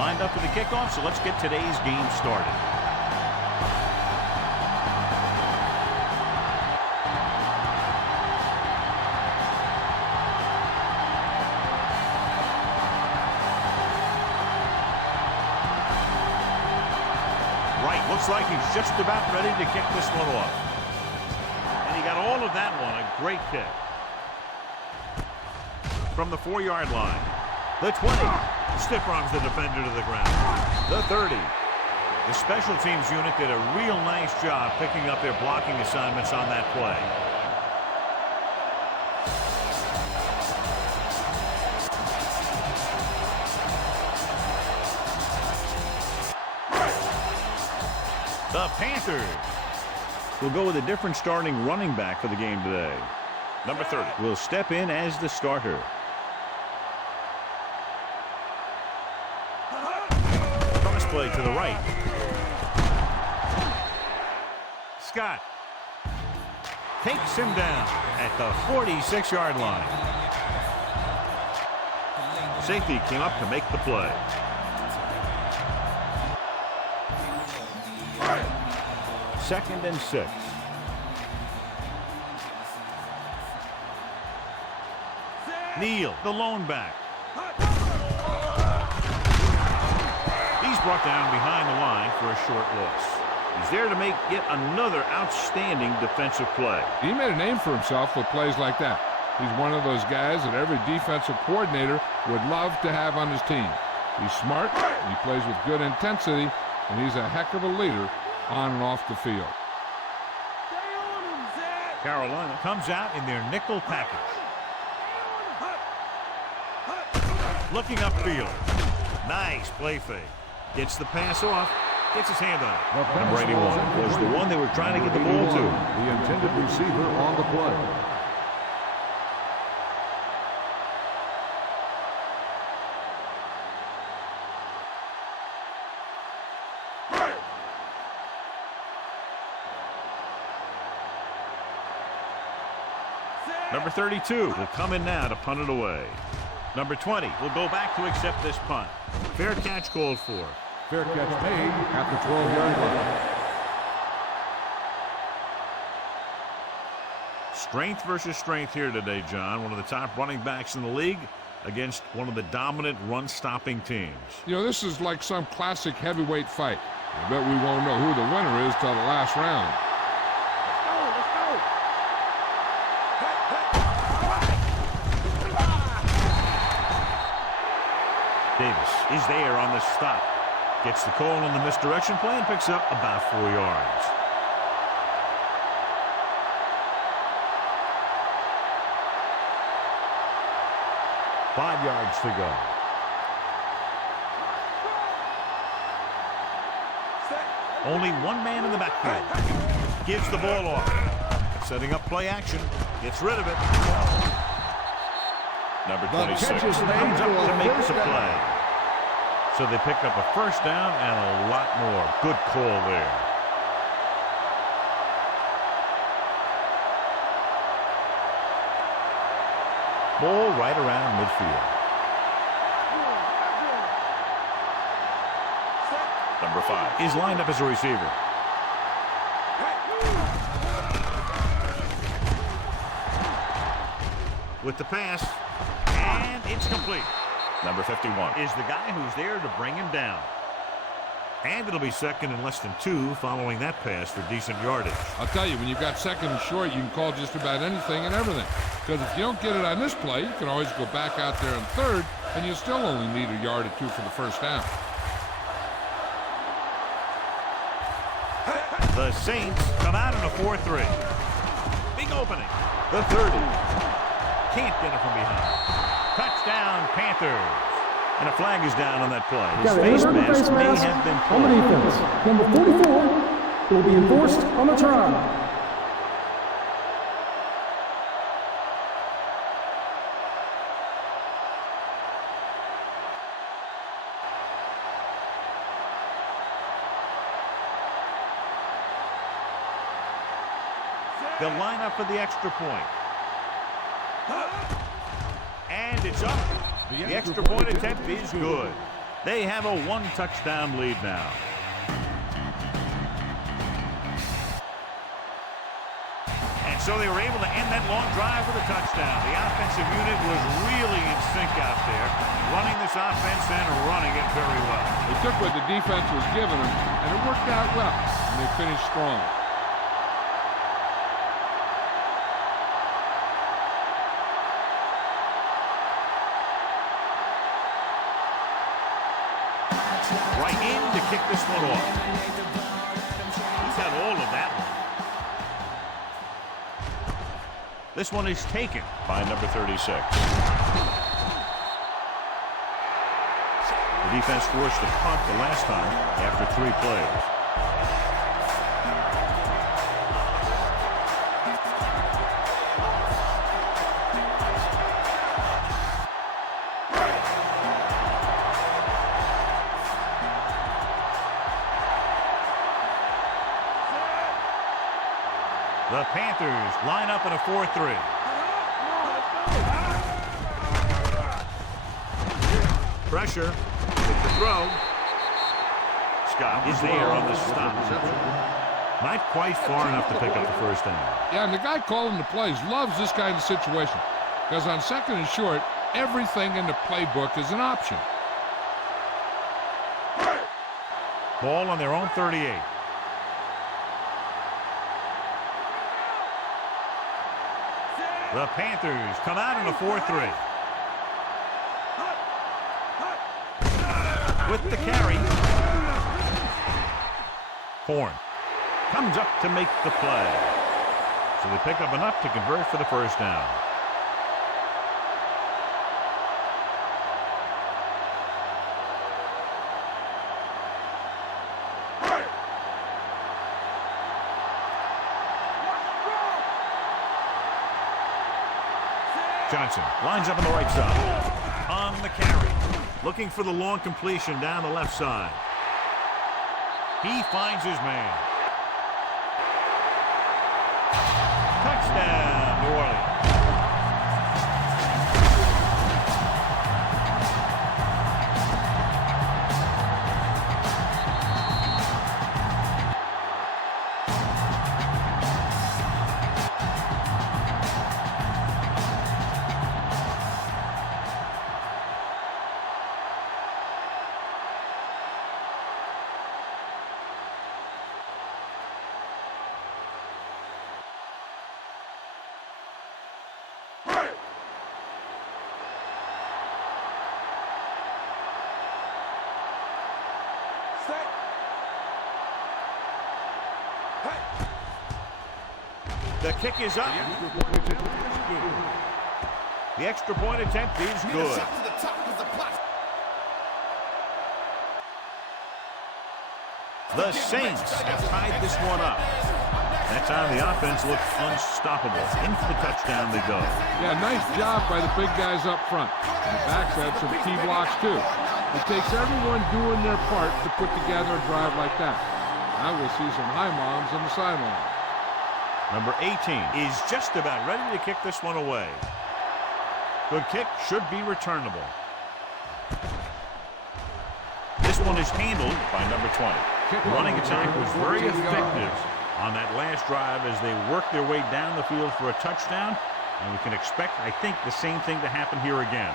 lined up for the kickoff, so let's get today's game started. Right, looks like he's just about ready to kick this one off. And he got all of that one, a great kick. From the 4-yard line. The 20. Stiff arms the defender to the ground. The 30. The special teams unit did a real nice job picking up their blocking assignments on that play. The Panthers will go with a different starting running back for the game today. Number 30 will step in as the starter. Cross play to the right. Scott takes him down at the 46-yard line. Safety came up to make the play. Second and 6. Neal, the lone back. He's brought down behind the line for a short loss. He's there to make yet another outstanding defensive play. He made a name for himself with plays like that. He's one of those guys that every defensive coordinator would love to have on his team. He's smart, he plays with good intensity, and he's a heck of a leader on and off the field. Carolina comes out in their nickel package. Looking upfield. Nice play fake. Gets the pass off. Gets his hand on it. Number 81 was the one they were trying to get the ball to. The intended receiver on the play. Number 32 will come in now to punt it away. Number 20 will go back to accept this punt. Fair catch called for. Fair catch made at the 12-yard line. Strength versus strength here today, John. One of the top running backs in the league against one of the dominant run-stopping teams. You know, this is like some classic heavyweight fight. I bet we won't know who the winner is till the last round. Davis is there on the stop. Gets the call on the misdirection play and picks up about 4 yards. Five yards to go. Only one man in the backfield. Gives the ball off. Setting up play action. Gets rid of it. Number 26 comes up to make the play. So they pick up a first down and a lot more. Good call there. Ball right around midfield. Number 5 is lined up as a receiver. With the pass, and it's complete. Number 51 is the guy who's there to bring him down. And it'll be second and less than 2 following that pass for decent yardage. I'll tell you, when you've got second and short, you can call just about anything and everything. Because if you don't get it on this play, you can always go back out there on third, and you still only need a yard or 2 for the first down. The Saints come out in a 4-3. Big opening. The 30. Can't get it from behind. Touchdown, Panthers. And a flag is down on that play. His face mask may have been pulled. On the defense, number 44 will be enforced on the try. They'll line up for the extra point. And it's up. The extra point attempt is good. They have a 1-touchdown lead now. And so they were able to end that long drive with a touchdown. The offensive unit was really in sync out there, running this offense and running it very well. They took what the defense was giving them, and it worked out well, and they finished strong. Right in to kick this one off. He's got all of that one. This one is taken by number 36. The defense forced a punt the last time after 3 plays. The Panthers line up in a 4-3. Pressure. With the throw. Scott is there on the stop. Not quite far enough to pick up the first down. Yeah, and the guy calling the plays loves this kind of situation. Because on 2nd and short, everything in the playbook is an option. Ball on their own 38. The Panthers come out in a 4-3. With the carry. Horn comes up to make the play. So they pick up enough to convert for the first down. Johnson lines up on the right side. On the carry. Looking for the long completion down the left side. He finds his man. Touchdown, New Orleans. The kick is up. The extra point attempt is good. The Saints have tied this one up. That time the offense looked unstoppable. In for the touchdown they go. Yeah, nice job by the big guys up front. And the backs had some key blocks too. It takes everyone doing their part to put together a drive like that. Now we'll see some high moms on the sideline. Number 18 is just about ready to kick this one away. Good kick, should be returnable. This one is handled by number 20. The running attack was very effective on that last drive as they worked their way down the field for a touchdown. And we can expect, I think, the same thing to happen here again.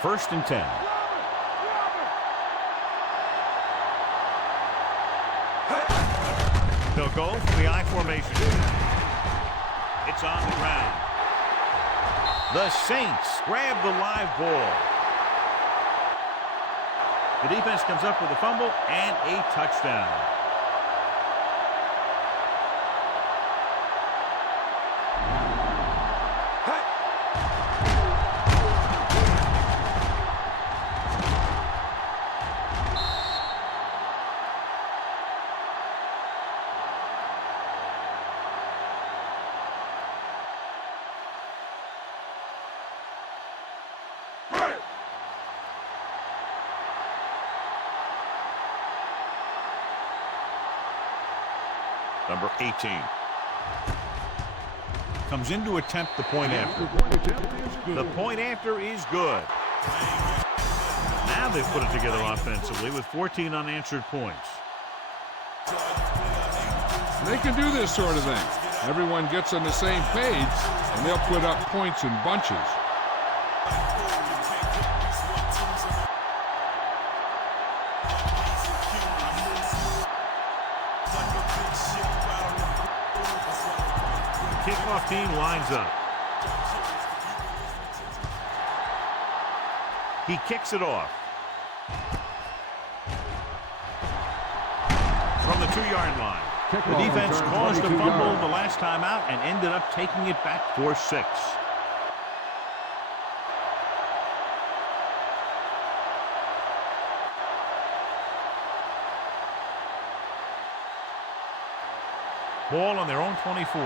First and 10. They'll go from the I formation. It's on the ground. The Saints grab the live ball. The defense comes up with a fumble and a touchdown. Number 18. Comes in to attempt the point after. The point after is good. Now they've put it together offensively with 14 unanswered points. They can do this sort of thing. Everyone gets on the same page, and they'll put up points in bunches. Kickoff team lines up. He kicks it off. From the 2-yard line. The defense caused a fumble the last time out and ended up taking it back for 6. Ball on their own 24.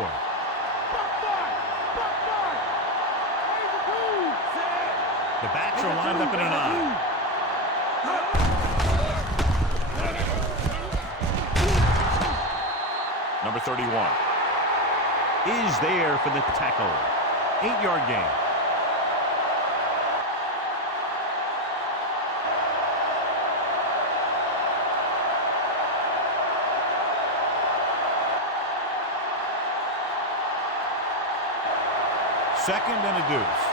The backs are lined up in an I. Number 31 is there for the tackle. 8-yard gain. Second and a deuce.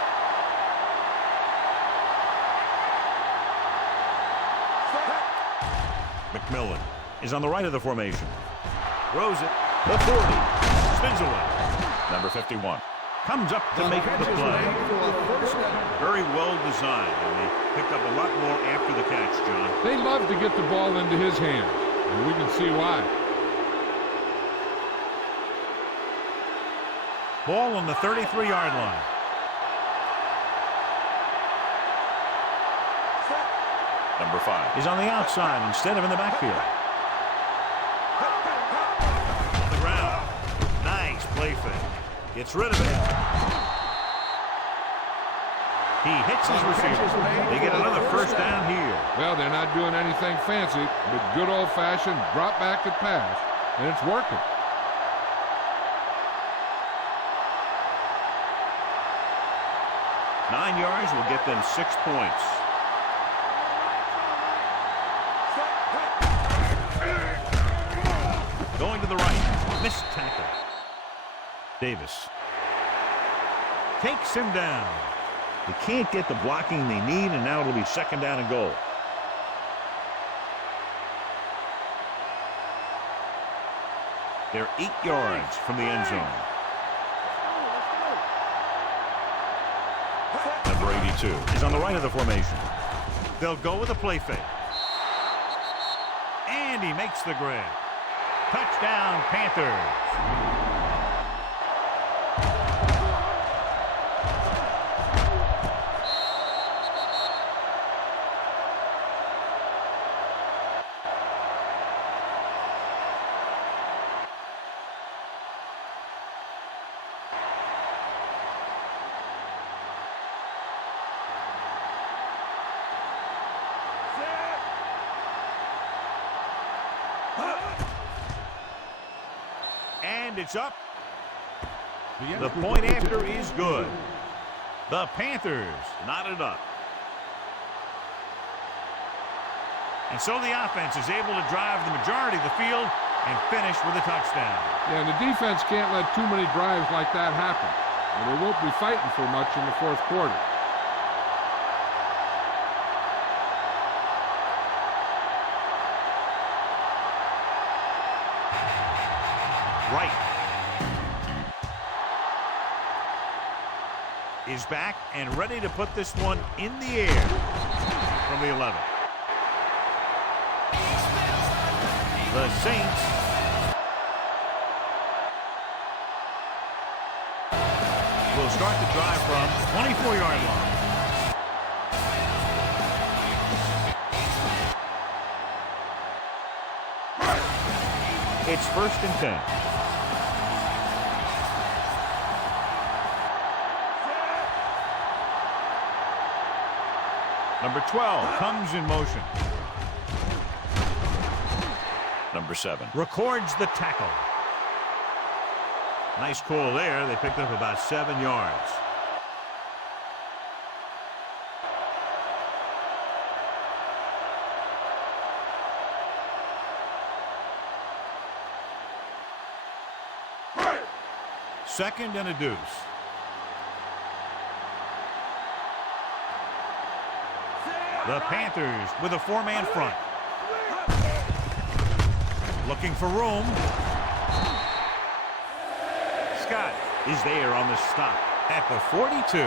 McMillan is on the right of the formation. Throws it. The 40. Spins away. Number 51 comes up to make the play. Very well designed, and they picked up a lot more after the catch, John. They love to get the ball into his hands, and we can see why. Ball on the 33-yard line. Number 5 is on the outside instead of in the backfield. On the ground. Nice play fake. Gets rid of it. He hits his receiver. They get another first down here. Well, they're not doing anything fancy, but good old-fashioned drop back and pass, and it's working. Nine yards will get them 6 points. Going to the right. Missed tackle. Davis takes him down. They can't get the blocking they need, and now it'll be second down and goal. They're 8 yards from the end zone. Number 82 is on the right of the formation. They'll go with a play fake. And he makes the grab. Touchdown, Panthers. And it's up. The point after is good. The Panthers knotted up. And so the offense is able to drive the majority of the field and finish with a touchdown. Yeah, and the defense can't let too many drives like that happen. And they won't be fighting for much in the fourth quarter. Right is back and ready to put this one in the air from the 11. The Saints will start the drive from 24-yard line. It's 1st and 10. Number 12 comes in motion. Number 7 records the tackle. Nice call there. They picked up about 7 yards. Second and a deuce. The Panthers with a 4-man front. Looking for room. Scott is there on the stop at the 42.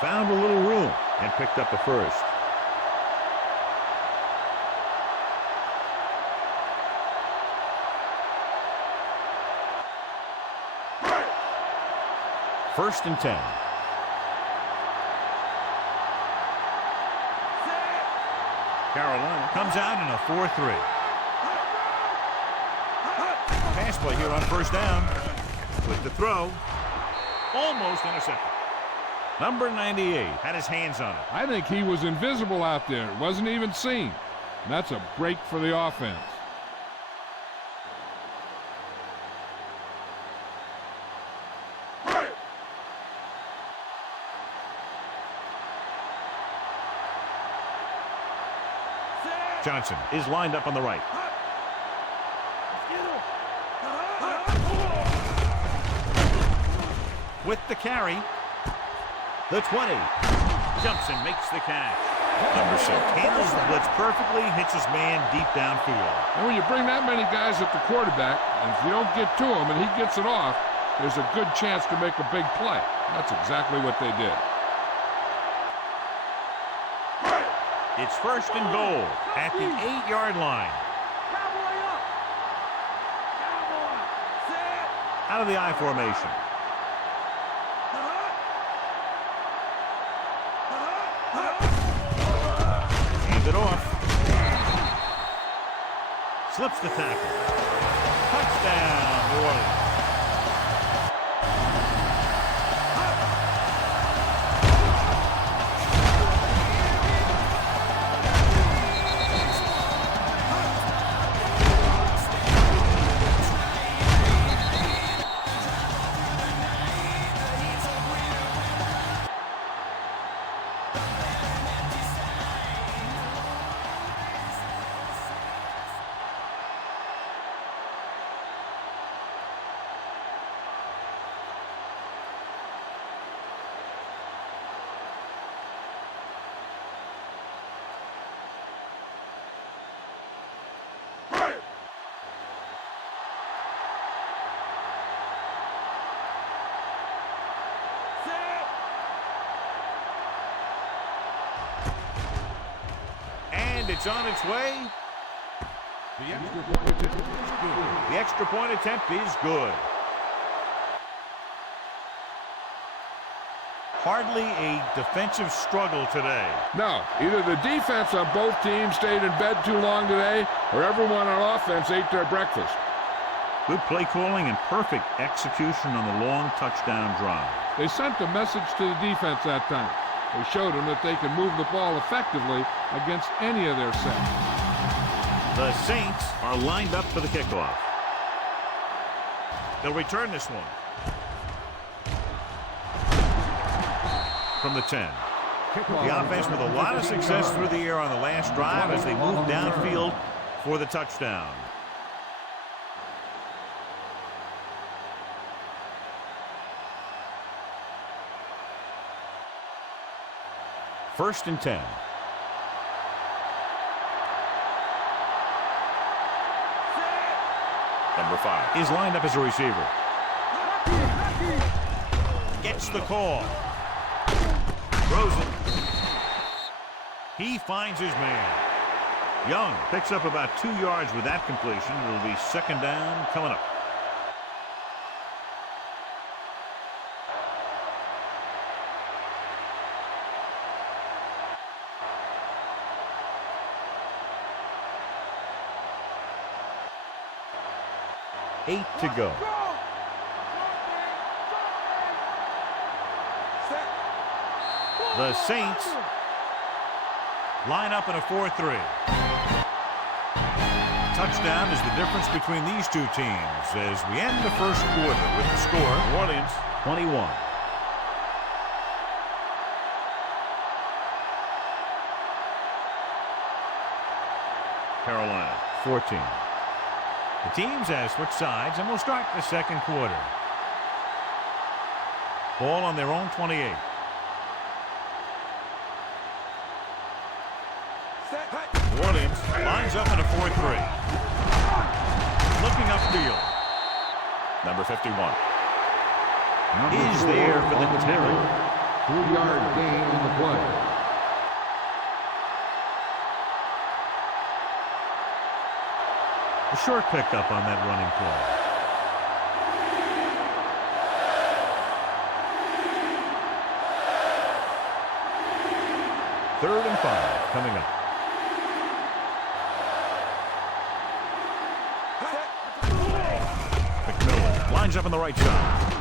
Found a little room and picked up the first. First and 10. Carolina comes out in a 4-3. Pass play here on first down. With the throw. Almost intercepted. Number 98 had his hands on it. I think he was invisible out there. It wasn't even seen. And that's a break for the offense. Johnson is lined up on the right. With the carry. The 20. Jumps and makes the catch. Number 6 handles the blitz perfectly, hits his man deep downfield. And when you bring that many guys at the quarterback, and if you don't get to him and he gets it off, there's a good chance to make a big play. That's exactly what they did. It's first and goal at the 8-yard line. Out of the I formation. Hands it off. Slips the tackle. Touchdown, New Orleans. And it's on its way. The extra point attempt is good. Hardly a defensive struggle today. No, either the defense on both teams stayed in bed too long today, or everyone on offense ate their breakfast. Good play calling and perfect execution on the long touchdown drive. They sent a message to the defense that time. They showed them that they can move the ball effectively against any of their sets. The Saints are lined up for the kickoff. They'll return this one. From the 10. The offense with a lot of success through the air on the last drive as they move downfield for the touchdown. First and 10. Number 5 is lined up as a receiver. Gets the call. Throws it. He finds his man. Young picks up about 2 yards with that completion. It'll be second down coming up. Eight to go. The Saints line up in a 4-3. touchdown is the difference between these two teams as we end the first quarter with the score, New Orleans 21. Carolina 14. The teams have switched sides and will start the second quarter. Ball on their own 28. New Orleans lines up in a 4-3. Looking upfield. Number 51 is there for the tackle. 3-yard gain on the play. A short pickup on that running play. Third and 5 coming up. McMillan lines up on the right side.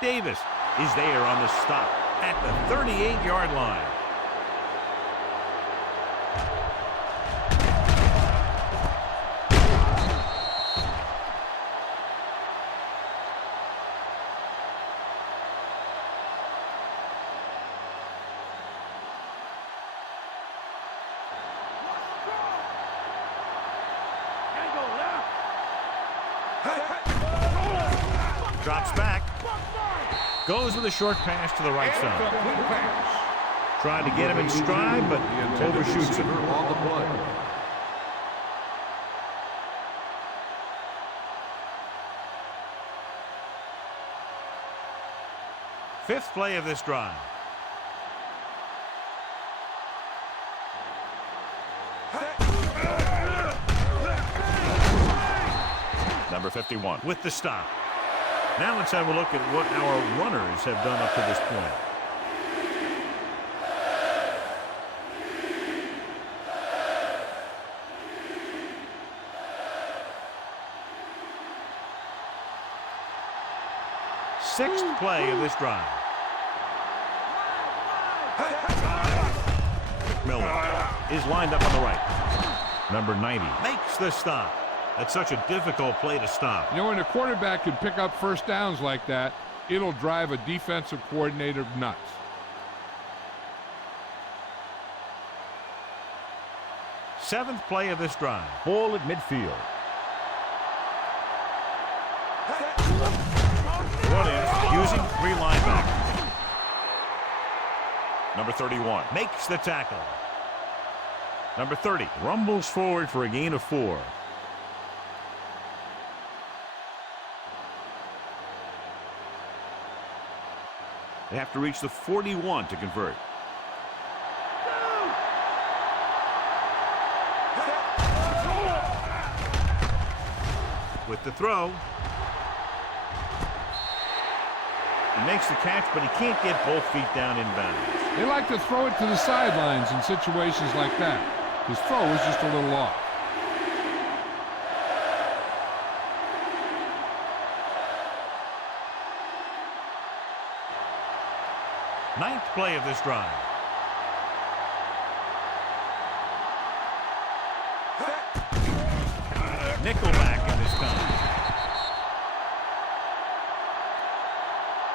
Davis is there on the stop at the 38-yard line. Drops back. Goes with a short pass to the right side. Trying to get him in stride, but overshoots him. Fifth play of this drive. Number 51 with the stop. Now let's have a look at what our runners have done up to this point. Sixth play of this drive. Miller is lined up on the right. Number 90 makes the stop. That's such a difficult play to stop. You know, when a quarterback can pick up first downs like that, it'll drive a defensive coordinator nuts. Seventh play of this drive. Ball at midfield. Using 3 linebackers. Number 31 makes the tackle. Number 30 rumbles forward for a gain of 4. They have to reach the 41 to convert. With the throw. He makes the catch, but he can't get both feet down inbounds. They like to throw it to the sidelines in situations like that. His throw was just a little off. Ninth play of this drive. Nickelback in this time.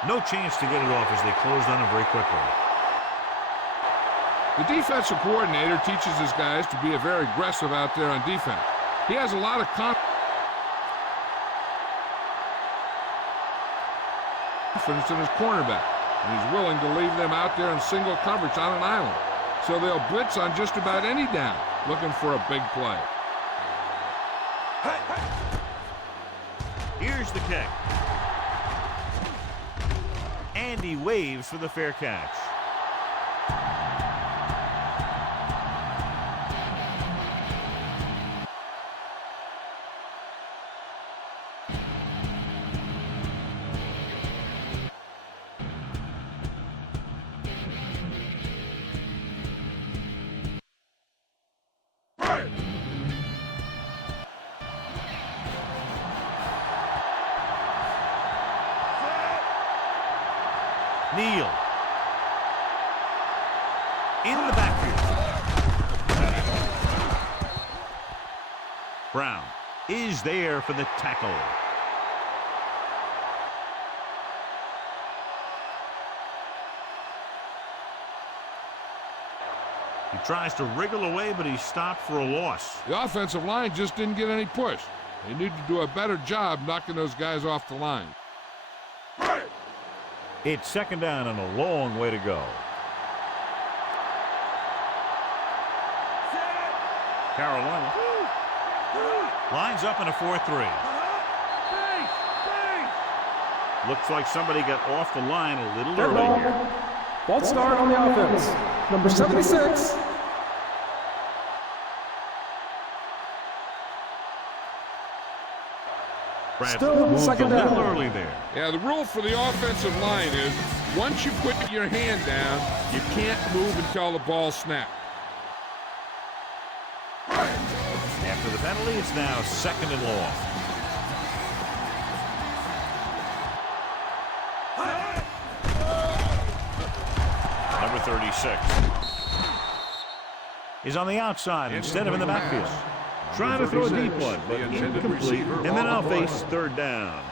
No chance to get it off as they closed on him very quickly. The defensive coordinator teaches his guys to be very aggressive out there on defense. He has a lot of confidence in his cornerback. And he's willing to leave them out there in single coverage on an island. So they'll blitz on just about any down, looking for a big play. Here's the kick. And he waves for the fair catch. Neal in the backfield. Brown is there for the tackle. He tries to wriggle away, but he's stopped for a loss. The offensive line just didn't get any push. They need to do a better job knocking those guys off the line. It's second down and a long way to go. Carolina lines up in a 4-3. Looks like somebody got off the line a little early here. False start on the offense. Number 76. Bradley moved a little early there. Yeah, the rule for the offensive line is once you put your hand down, you can't move until the ball snaps. After the penalty, it's now second and long. Number 36 is on the outside instead of in the backfield. Trying to throw a deep one, but incomplete. And then I'll face third down.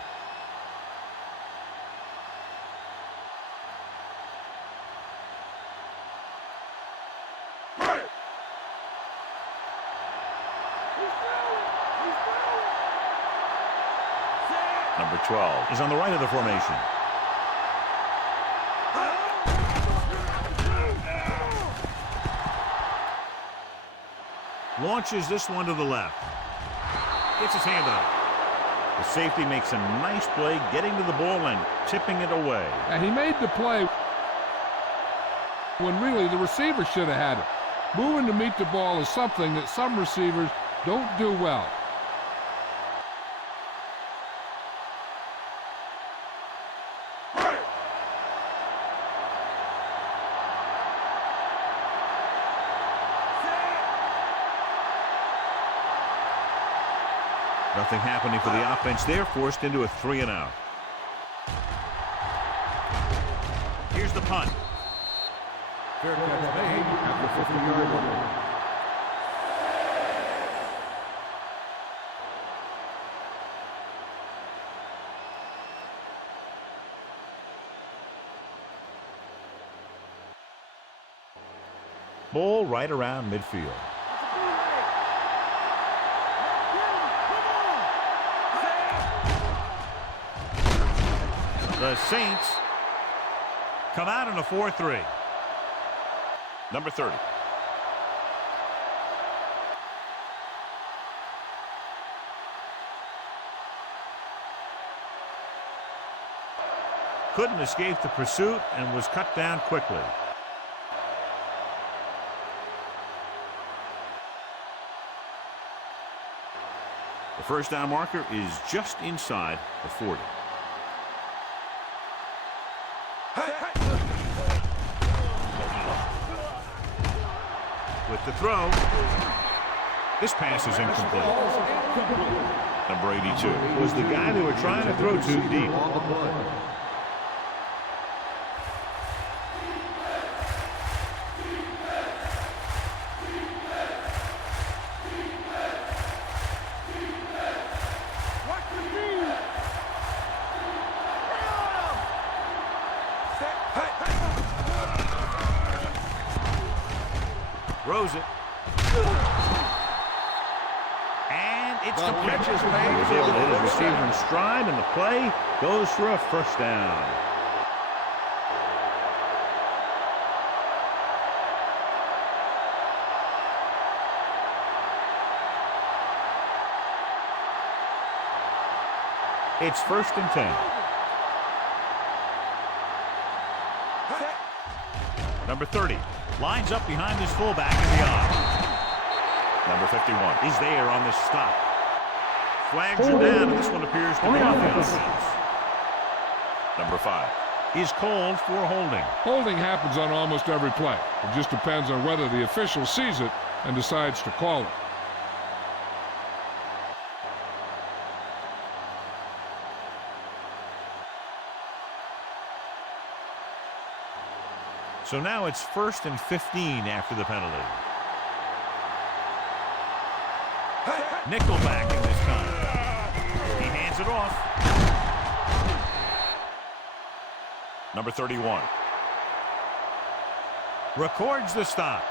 Number 12 is on the right of the formation. Launches this one to the left. Gets his hand on it. The safety makes a nice play getting to the ball and tipping it away. And he made the play when really the receiver should have had it. Moving to meet the ball is something that some receivers don't do well. Nothing happening for the offense there, forced into a 3-and-out. Here's the punt. Fair catch made at the 50-yard line. Ball right around midfield. The Saints come out in a 4-3. Number 30. Couldn't escape the pursuit and was cut down quickly. The first down marker is just inside the 40. With the throw, this pass is incomplete. Number 82 was the guy they were trying to throw to deep. Throws it. And it's complete. He was able to hit his receiver in stride, and the play goes for a first down. It's 1st and 10. Number 30 lines up behind his fullback in the eye. Number 51 is there on this stop. Flags are down, and this one appears to be on the offense. Number 5 is called for holding. Holding happens on almost every play. It just depends on whether the official sees it and decides to call it. So now it's 1st and 15 after the penalty. Nickel backing this time. He hands it off. Number 31. Records the stop.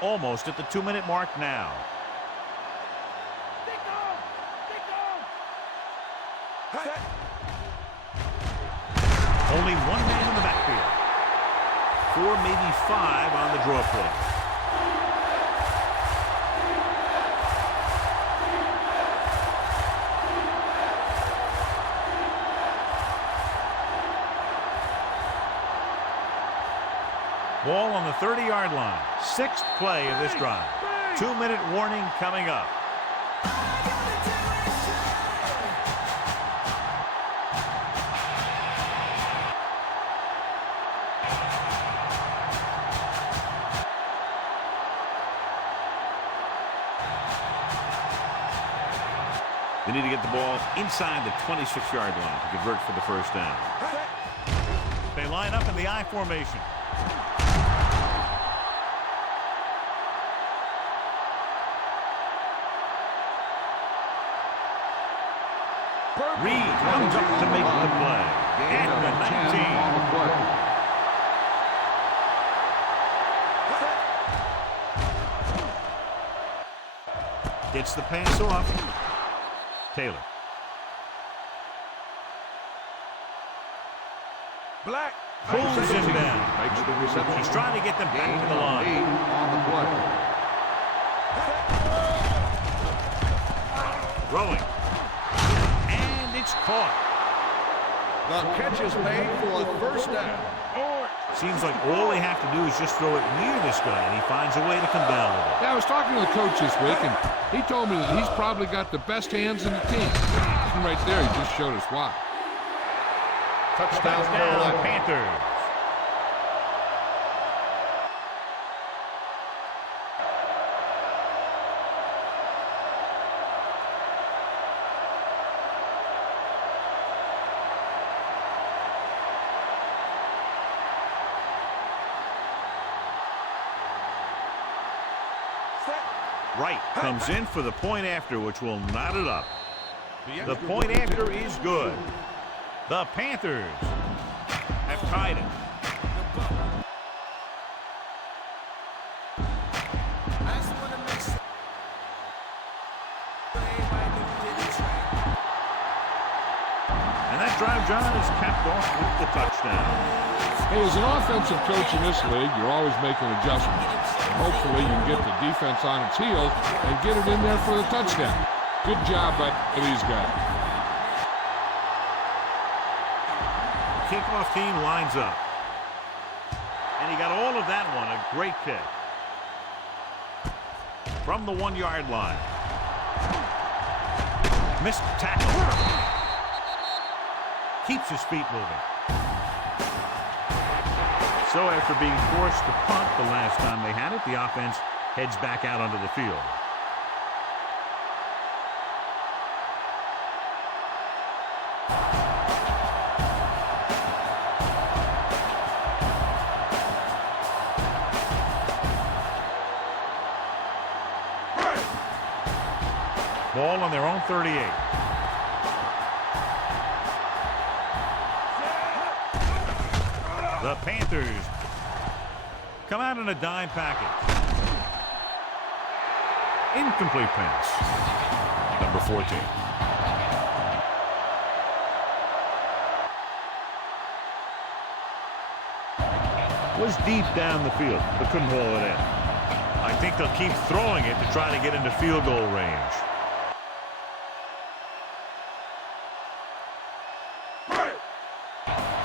Almost at the 2-minute mark now. Only one man in the backfield. 4, maybe 5 on the draw play. Ball on the 30-yard line. 6th play of this drive. 2-minute warning coming up. They need to get the ball inside the 26-yard line to convert for the first down. They line up in the I formation. Reed comes up to make the play. At the 19. Gets the pass off. Taylor. Black Pulls him down. makes the reception. He's trying to get them back to the line. On the play. Throwing. And it's caught. The catch is made for a first down. Seems like all they have to do is just throw it near this guy, and he finds a way to come down with it. Yeah, I was talking to the coach this week, and he told me that he's probably got the best hands in the team. And right there, he just showed us why. Touchdown, Panthers. Wright comes in for the point after, which will knot it up. The point after is good. The Panthers have tied it. And that drive, John, is capped off with the touchdown. Hey, as an offensive coach in this league, you're always making adjustments. And hopefully you can get the defense on its heels and get it in there for the touchdown. Good job by these guys. Kickoff team lines up. And he got all of that one. A great kick. From the 1-yard line. Missed tackle. Keeps his feet moving. So after being forced to punt the last time they had it, the offense heads back out onto the field. Ball on their own 38. The Panthers come out in a dime package. Incomplete pass. Number 14. Was deep down the field, but couldn't haul it in. I think they'll keep throwing it to try to get into field goal range.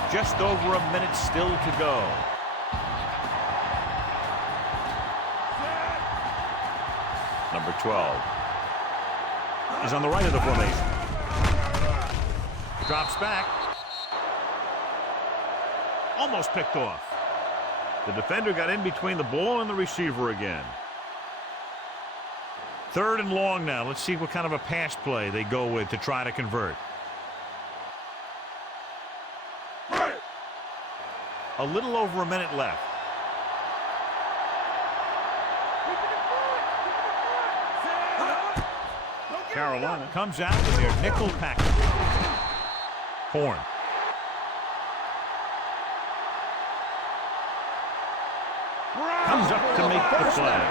Just over a minute still to go. Number 12 is on the right of the formation. Drops back. Almost picked off. The defender got in between the ball and the receiver again. 3rd and long now. Let's see what kind of a pass play they go with to try to convert. A little over a minute left. Carolina comes out with their nickel package. Horn. Comes up to make the play.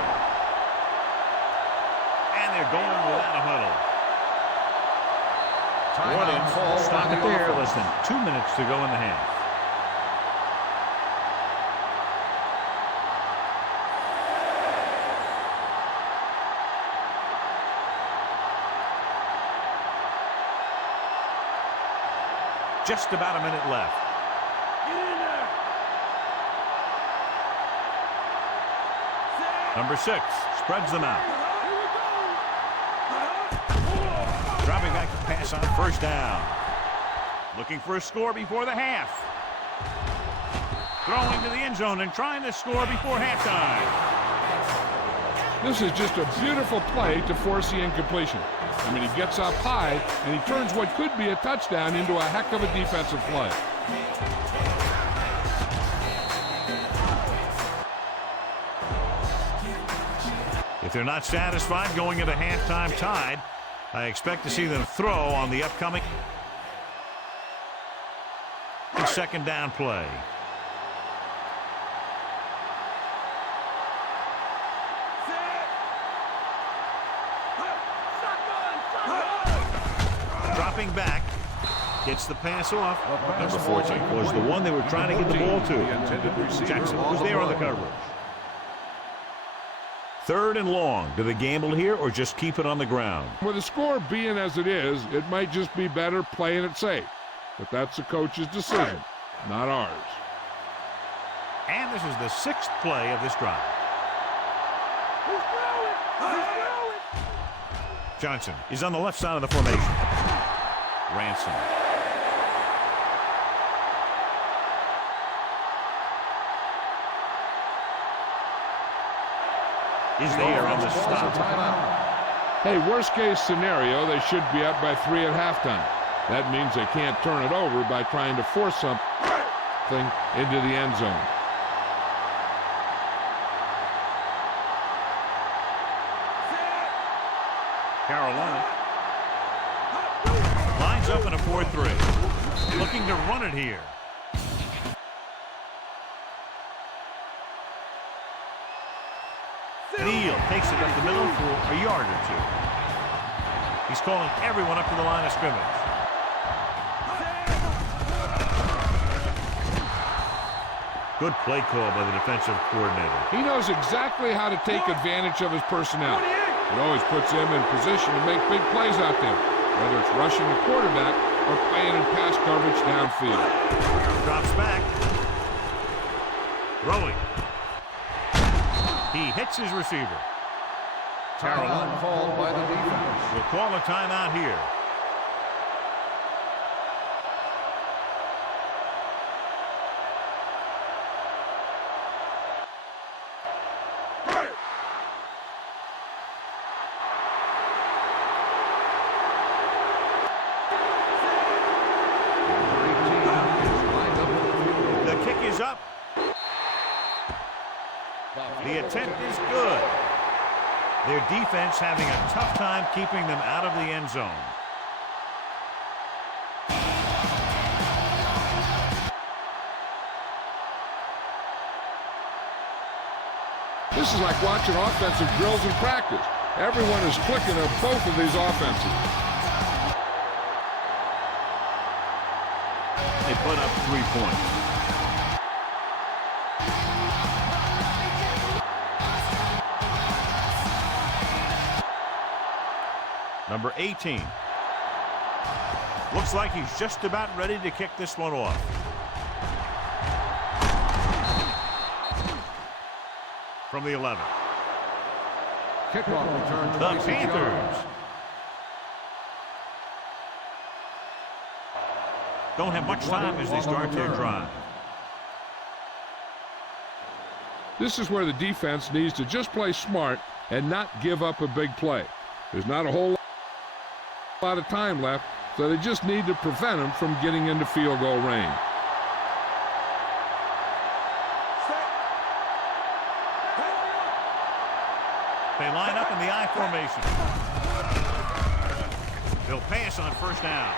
And they're going without a huddle. Stop it there. Less than 2 minutes to go in the half. Just about a minute left. Get in there. Number 6 spreads them out. Dropping back to pass on 1st down. Looking for a score before the half. Throwing to the end zone and trying to score before halftime. This is just a beautiful play to force the incompletion. I mean, he gets up high, and he turns what could be a touchdown into a heck of a defensive play. If they're not satisfied going into halftime tied, I expect to see them throw on the upcoming 2nd down play. Dropping back, gets the pass off. Number 14 was the one they were trying to get the ball to. Jackson was there on the coverage. 3rd and long. Do they gamble here or just keep it on the ground? With the score being as it is, it might just be better playing it safe. But that's the coach's decision, not ours. And this is the 6th play of this drive. Johnson is on the left side of the formation. Ransom. Is there on the stop. Hey, worst case scenario, they should be up by 3 at halftime. That means they can't turn it over by trying to force something into the end zone. Carolina lines up in a 4-3. Looking to run it here. Neal takes it up the middle for a yard or 2. He's calling everyone up to the line of scrimmage. Good play call by the defensive coordinator. He knows exactly how to take advantage of his personnel. It always puts him in position to make big plays out there, whether it's rushing the quarterback or playing in pass coverage downfield. Drops back. Throwing. He hits his receiver. Carolina called by the defense. We'll call a timeout here. The kick is up. The attempt is good. Their defense having a tough time keeping them out of the end zone. This is like watching offensive drills in practice. Everyone is clicking at both of these offenses. They put up 3 points. Number 18. Looks like he's just about ready to kick this one off. From the 11. Kickoff return to The Panthers don't have much time as they start their drive. This is where the defense needs to just play smart and not give up a big play. There's not a whole lot of time left, so they just need to prevent him from getting into field goal range. They line up in the I formation. They'll pass on first down.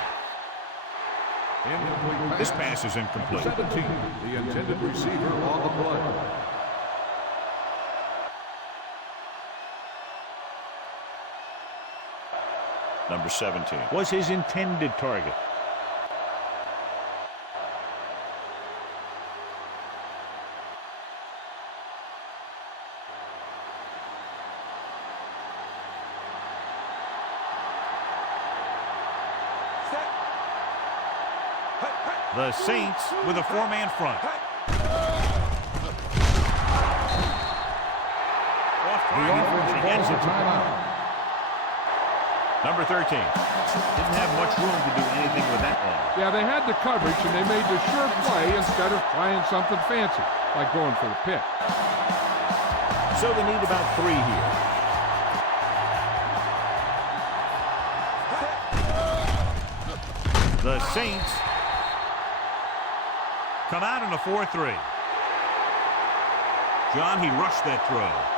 Incomplete This pass is incomplete. 17, the intended receiver on the play. Number 17 was his intended target. The Saints with a four-man front. Off target. He gets it. Number 13. Didn't have much room to do anything with that one. Yeah, they had the coverage, and they made the sure play instead of trying something fancy, like going for the pick. So they need about 3 here. The Saints come out in a 4-3. John, he rushed that throw.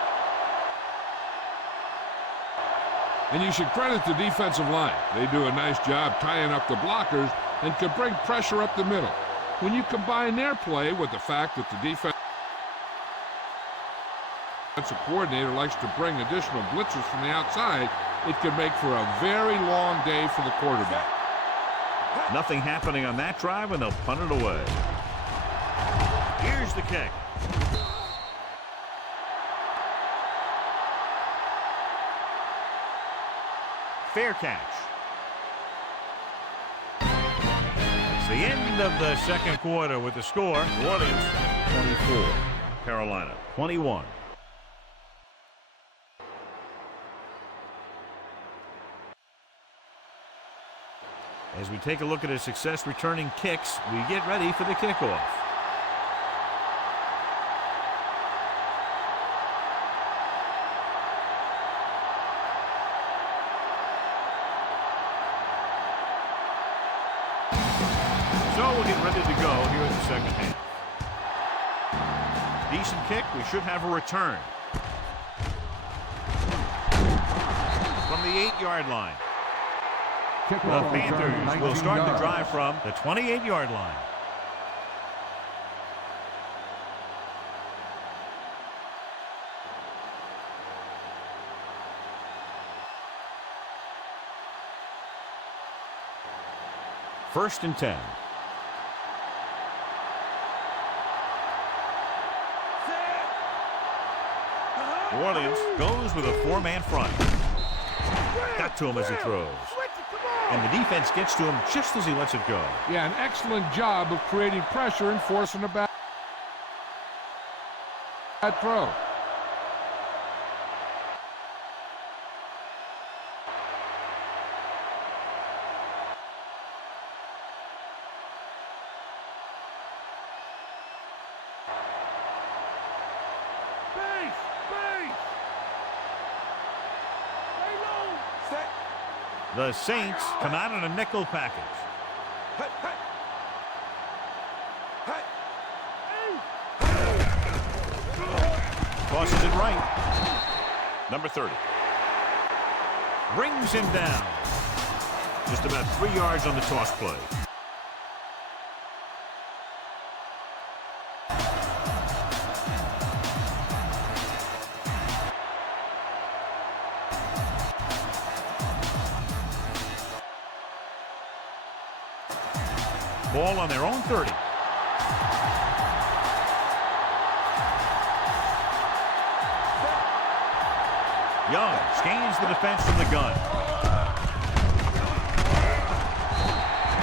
And you should credit the defensive line. They do a nice job tying up the blockers and can bring pressure up the middle. When you combine their play with the fact that the defensive coordinator likes to bring additional blitzers from the outside, it can make for a very long day for the quarterback. Nothing happening on that drive, and they'll punt it away. Here's the kick. Fair catch. It's the end of the second quarter with the score. New Orleans 24, Carolina 21. As we take a look at his success returning kicks, we get ready for the kickoff. So we'll get ready to go here in the second half. Decent kick. We should have a return. From the 8-yard line. The Panthers will start the drive from the 28-yard line. First and 10. New Orleans goes with a four-man front. Got to him as he throws. And the defense gets to him just as he lets it go. Yeah, an excellent job of creating pressure and forcing a bad throw. The Saints come out in a nickel package. Tosses it right. Number 30. Brings him down. Just about 3 yards on the toss play. Ball on their own 30. Young scans the defense from the gun.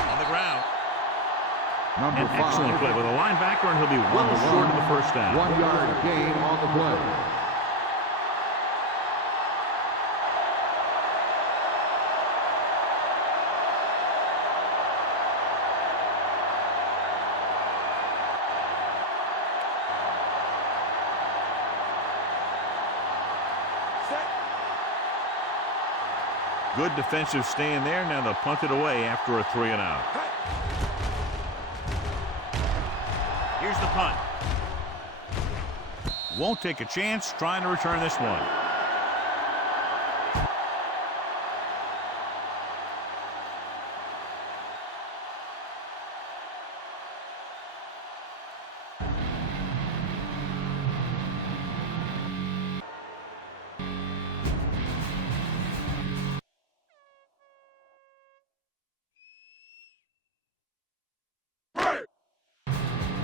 On the ground. Number 5. Excellent play with a linebacker, and he'll be well short of the first down. 1 yard gain on the play. Good defensive stand there. Now they'll punt it away after a 3-and-out. Here's the punt. Won't take a chance trying to return this one.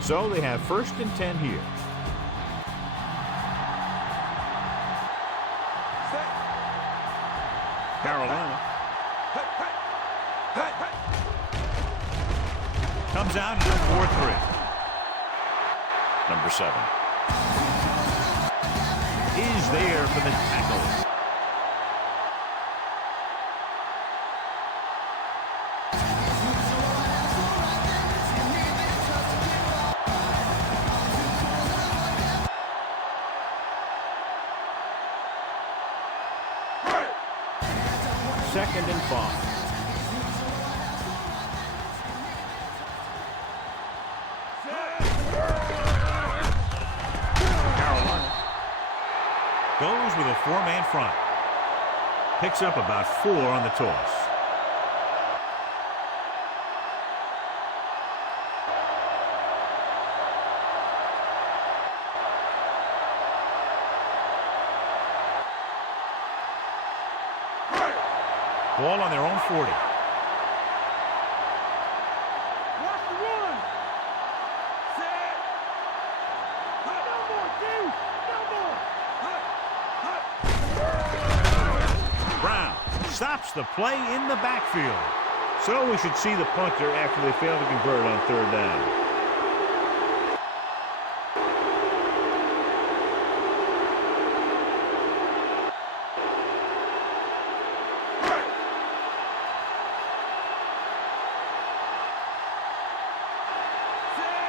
So they have 1st and 10 here. Carolina comes out in a 4-3. Number 7 is there for the tackle. Second and 5. Carolina goes with a 4-man front. Picks up about 4 on the toss. Ball on their own 40. Watch the run. Set. No more, dude. No more. Brown stops the play in the backfield. So we should see the punter after they fail to convert on 3rd down.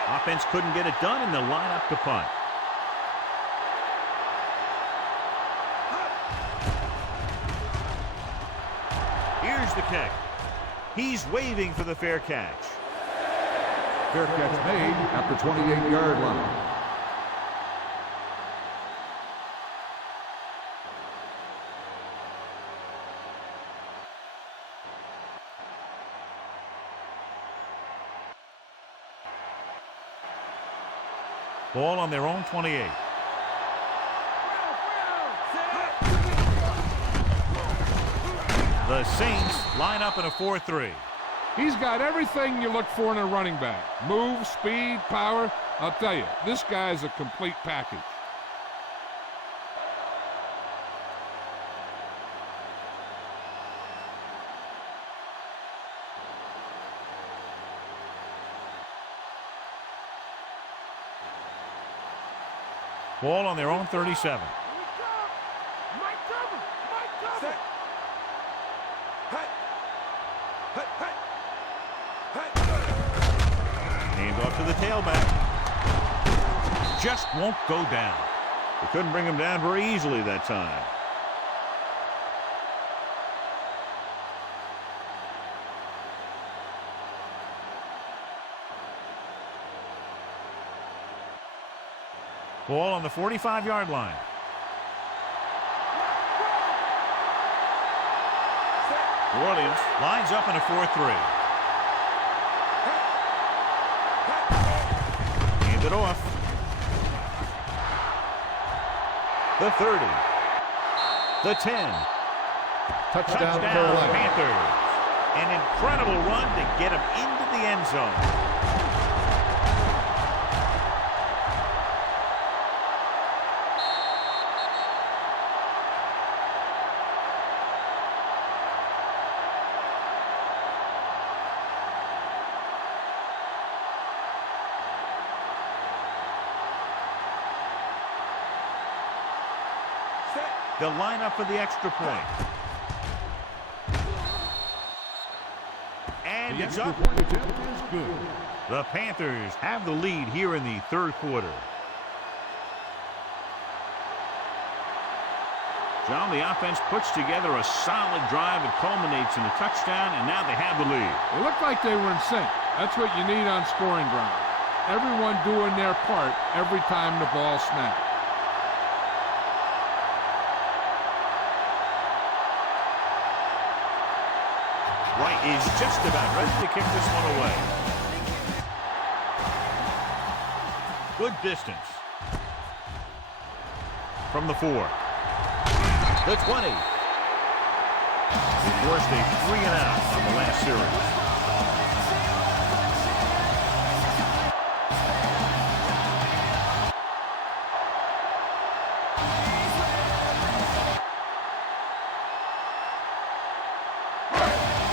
Offense couldn't get it done, and they'll line up to punt. Here's the kick. He's waving for the fair catch. Fair catch made at the 28-yard line. Ball on their own 28. The Saints line up in a 4-3. He's got everything you look for in a running back. Move, speed, power. I'll tell you, this guy's a complete package. Ball on their own 37. Hand off to the tailback. Just won't go down. They couldn't bring him down very easily that time. Ball on the 45-yard line. New Orleans lines up in a 4-3. Hand it off. The 30. The 10. Touchdown, Touchdown Carolina. Panthers. An incredible run to get him into the end zone. They'll line up for the extra point. And it's up. Good. The Panthers have the lead here in the 3rd quarter. John, the offense puts together a solid drive that culminates in a touchdown, and now they have the lead. It looked like they were in sync. That's what you need on scoring ground. Everyone doing their part every time the ball snapped. Wright is just about ready to kick this one away. Good distance. From the 4. The 20. He forced a 3-and-out on the last series.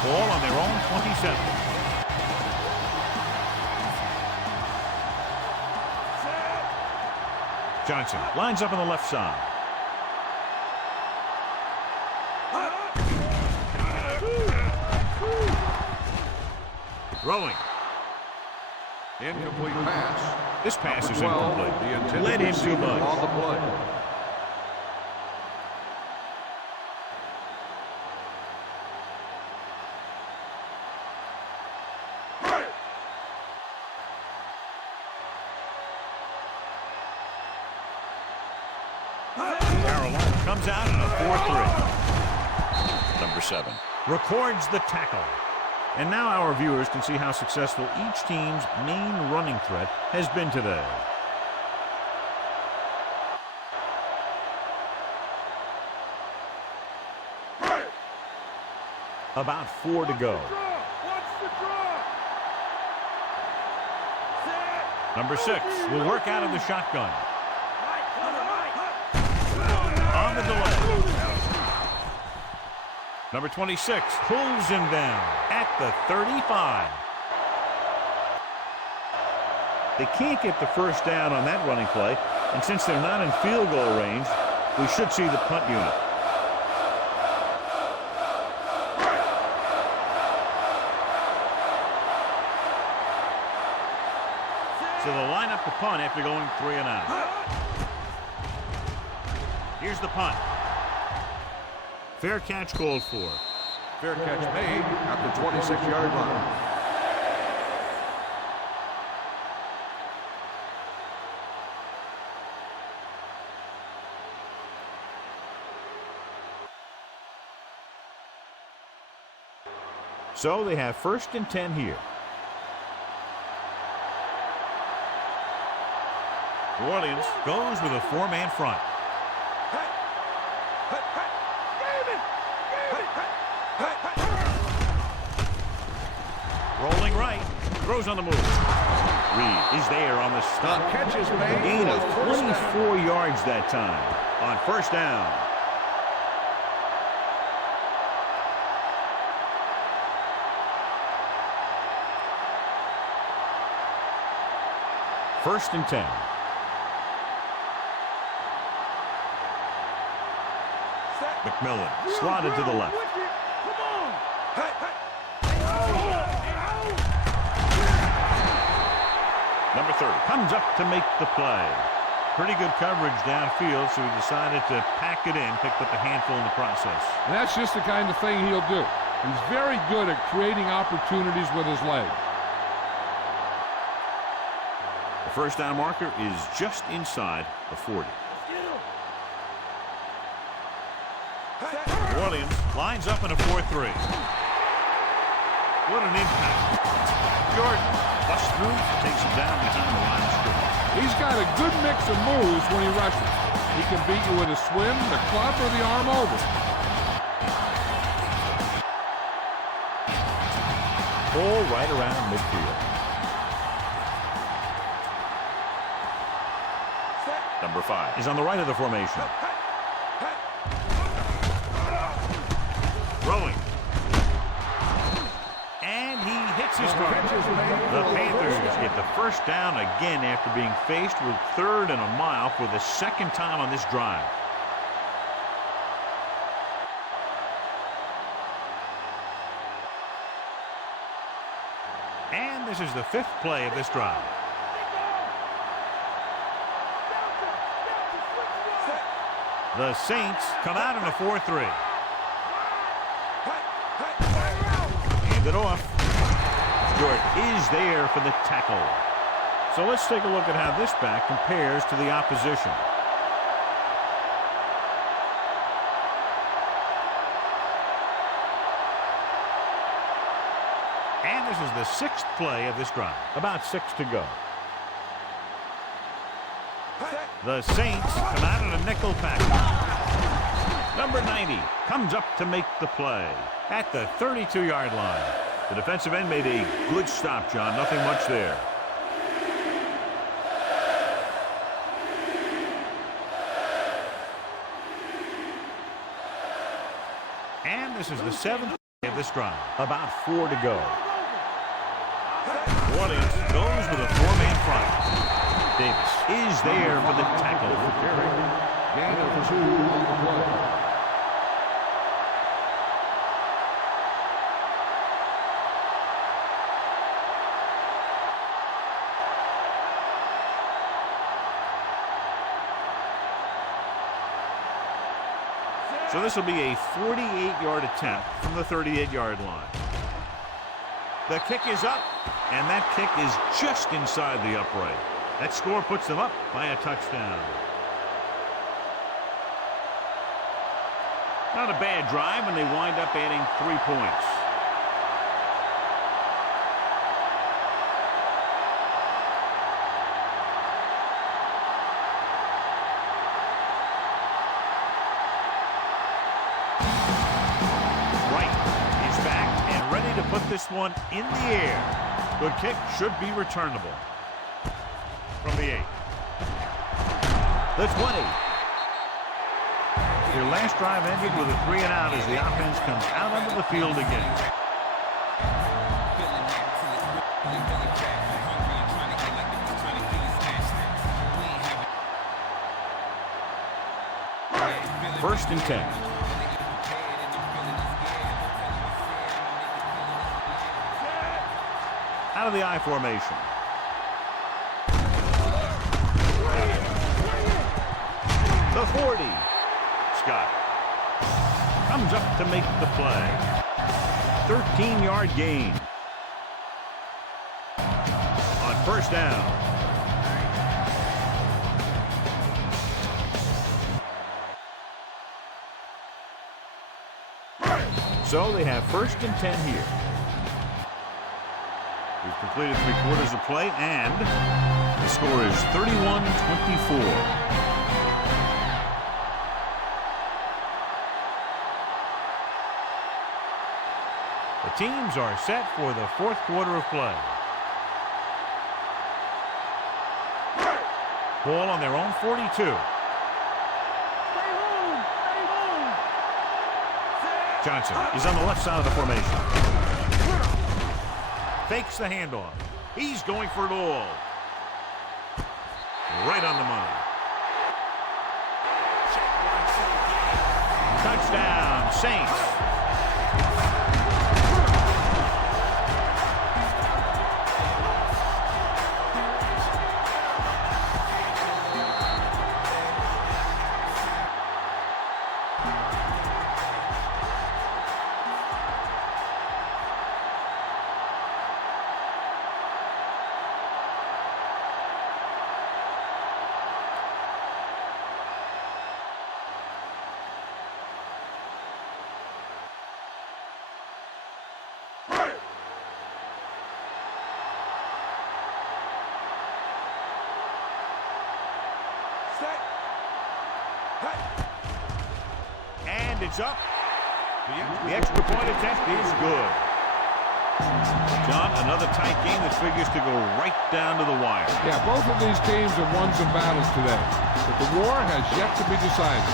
Ball on their own 27. Johnson lines up on the left side. Throwing. Incomplete pass. This pass is 12, incomplete. the intended Led him too receiver much. on the play. Carolina comes out in a 4-3. Number 7 records the tackle. And now our viewers can see how successful each team's main running threat has been today. About 4 to go. Number 6 will work out of the shotgun. On the delay. Number 26 pulls him down at the 35. They can't get the first down on that running play, and since they're not in field goal range, we should see the punt unit. So they'll line up the punt after going 3-and-out. Here's the punt. Fair catch called for. Fair catch made at the 26-yard line. So they have 1st and 10 here. New Orleans goes with a 4-man front. Rolling right, throws on the move. Reed is there on the stop. Catch is made. Gain of 24 yards that time on 1st down. First and 10. McMillan slotted to the left. Number 30 comes up to make the play. Pretty good coverage downfield, so he decided to pack it in, picked up a handful in the process. And that's just the kind of thing he'll do. He's very good at creating opportunities with his leg. The first down marker is just inside the 40. New Orleans lines up in a 4-3. What an impact. Jordan busts through, takes him down behind the line of scrimmage. He's got a good mix of moves when he rushes. He can beat you with a swim, the club, or the arm over. All right around midfield. Number 5 is on the right of the formation. Throwing. And he hits his target. The Panthers get the first down again after being faced with 3rd and a mile for the 2nd time on this drive. And this is the 5th play of this drive. The Saints come out in a 4-3. Hand it off. Stewart is there for the tackle. So let's take a look at how this back compares to the opposition. And this is the 6th play of this drive. About 6 to go. The Saints come out in a nickel package. Number 90 comes up to make the play at the 32-yard line. The defensive end made a good stop, John. Nothing much there. And this is the 7th play of this drive. About 4 to go. Orleans goes with a 4-man front. Davis is there for the tackle. Gain of 2 on the play. So this will be a 48-yard attempt from the 38-yard line. The kick is up, and that kick is just inside the upright. That score puts them up by a touchdown. Not a bad drive, and they wind up adding 3 points. To put this one in the air. The kick should be returnable. From the 8. The 20. Their last drive ended with a 3-and-out as the offense comes out onto the field again. First and 10. Out of the I formation. The 40. Scott comes up to make the play. 13-yard gain. On first down. So they have first and 10 here. We've completed 3/4 of play, and the score is 31-24. The teams are set for the 4th quarter of play. Ball on their own 42. Johnson is on the left side of the formation. Fakes the handoff. He's going for it all. Right on the money. Touchdown, Saints. And it's up. The extra point attempt is good. John, another tight game that figures to go right down to the wire. Yeah, both of these teams have won some battles today, but the war has yet to be decided.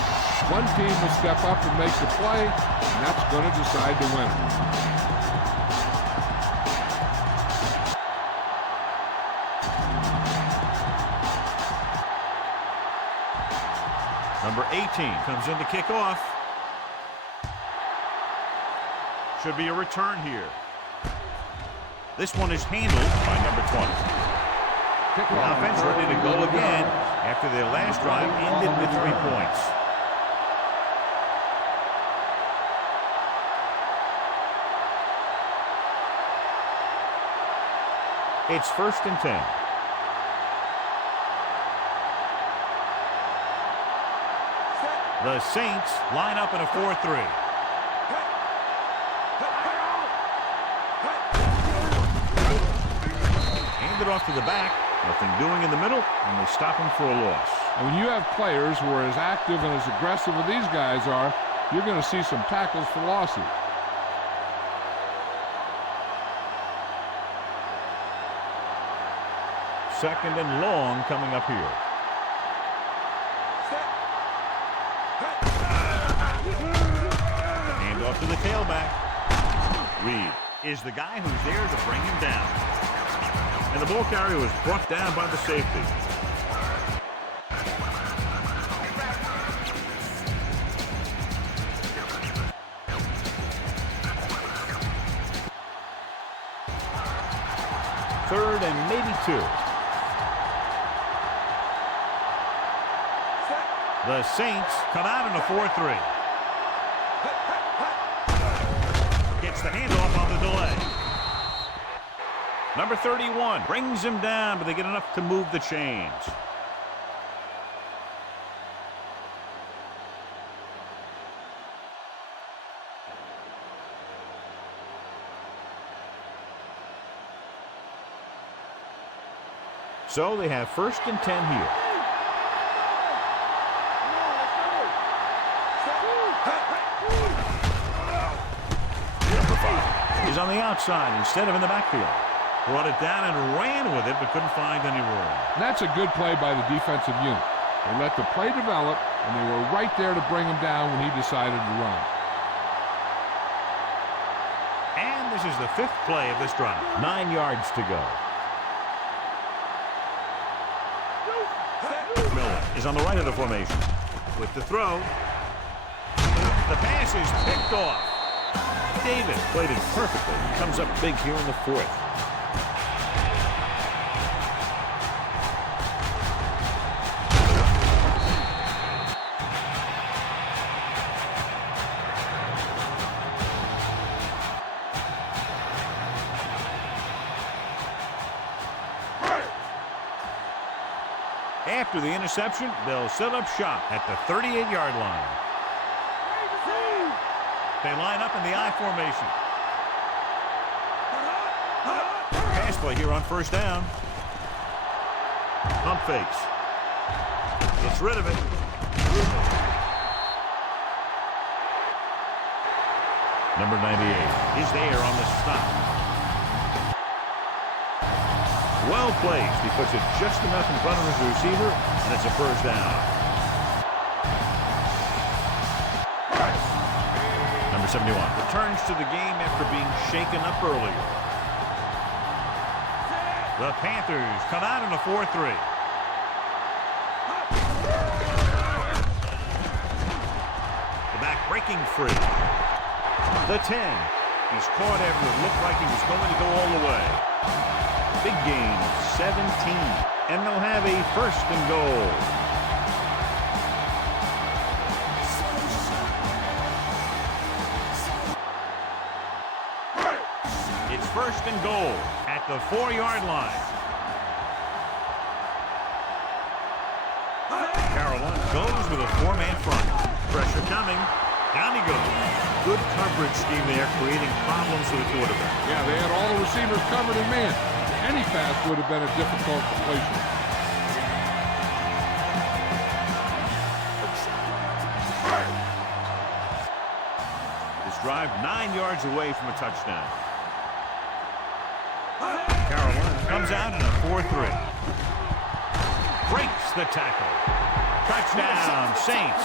One team will step up and make the play, and that's going to decide the winner. Number 18 comes in to kick off. Should be a return here. This one is handled by number 20. The offense ready to go again after their last drive ended with 3 points. It's 1st and 10. The Saints line up in a 4-3. Hand it off to the back. Nothing doing in the middle, and they stop him for a loss. And when you have players who are as active and as aggressive as these guys are, you're going to see some tackles for losses. Second and long coming up here. Hand off to the tailback. Reed is the guy who's there to bring him down. And the ball carrier was brought down by the safety. Third and maybe 2. The Saints come out in a 4-3. Gets the handoff on the delay. Number 31 brings him down, but they get enough to move the chains. So they have 1st and 10 here. Number 5 is on the outside instead of in the backfield. Brought it down and ran with it, but couldn't find any room. That's a good play by the defensive unit. They let the play develop, and they were right there to bring him down when he decided to run. And this is the 5th play of this drive. 9 yards to go. Miller is on the right of the formation. With the throw. The pass is picked off. Davis played it perfectly. Comes up big here in the 4th. After the interception, they'll set up shop at the 38-yard line. They line up in the I formation. Pass play here on 1st down. Pump fakes. Gets rid of it. Number 98 is there on the stop. Well placed. He puts it just enough in front of his receiver, and it's a 1st down. Number 71 returns to the game after being shaken up earlier. The Panthers come out in a 4-3. The back breaking free. The 10. He's caught after it looked like he was going to go all the way. Big gain of 17, and they'll have a 1st and goal. It's 1st and goal at the 4-yard line. Carolina goes with a 4-man front. Pressure coming. Down he goes. Good coverage scheme there, creating problems for the quarterback. Yeah, they had all the receivers covered in man. Any pass would have been a difficult completion. This drive 9 yards away from a touchdown. Carolina comes out in a 4-3. Breaks the tackle. Touchdown, Saints.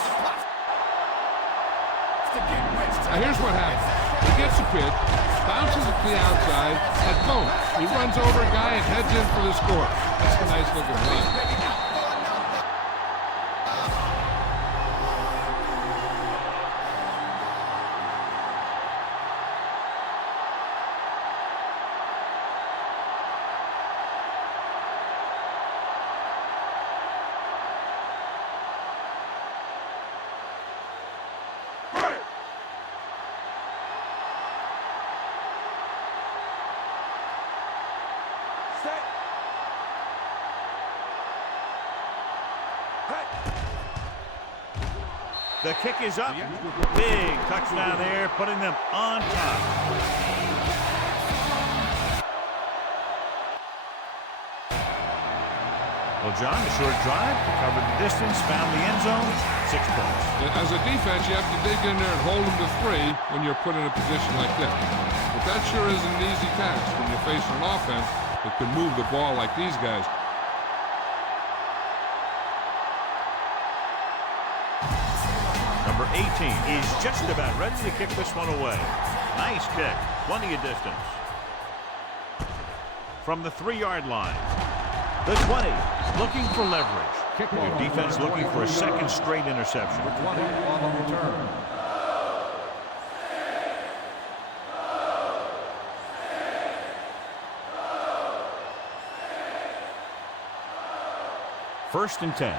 Now here's what happens. He gets a pitch, bounces it to the outside, and boom, he runs over a guy and heads in for the score. That's a nice looking play. The kick is up. Big touchdown there, putting them on top. Well, John, a short drive, covered the distance, found the end zone, 6 points. As a defense, you have to dig in there and hold them to 3 when you're put in a position like this. But that sure isn't an easy task when you're facing an offense that can move the ball like these guys. Number 18 is just about ready to kick this one away. Nice kick, plenty of distance. From the 3-yard line, the 20, looking for leverage. Your defense looking for a second straight interception. 20 on the return. First and 10.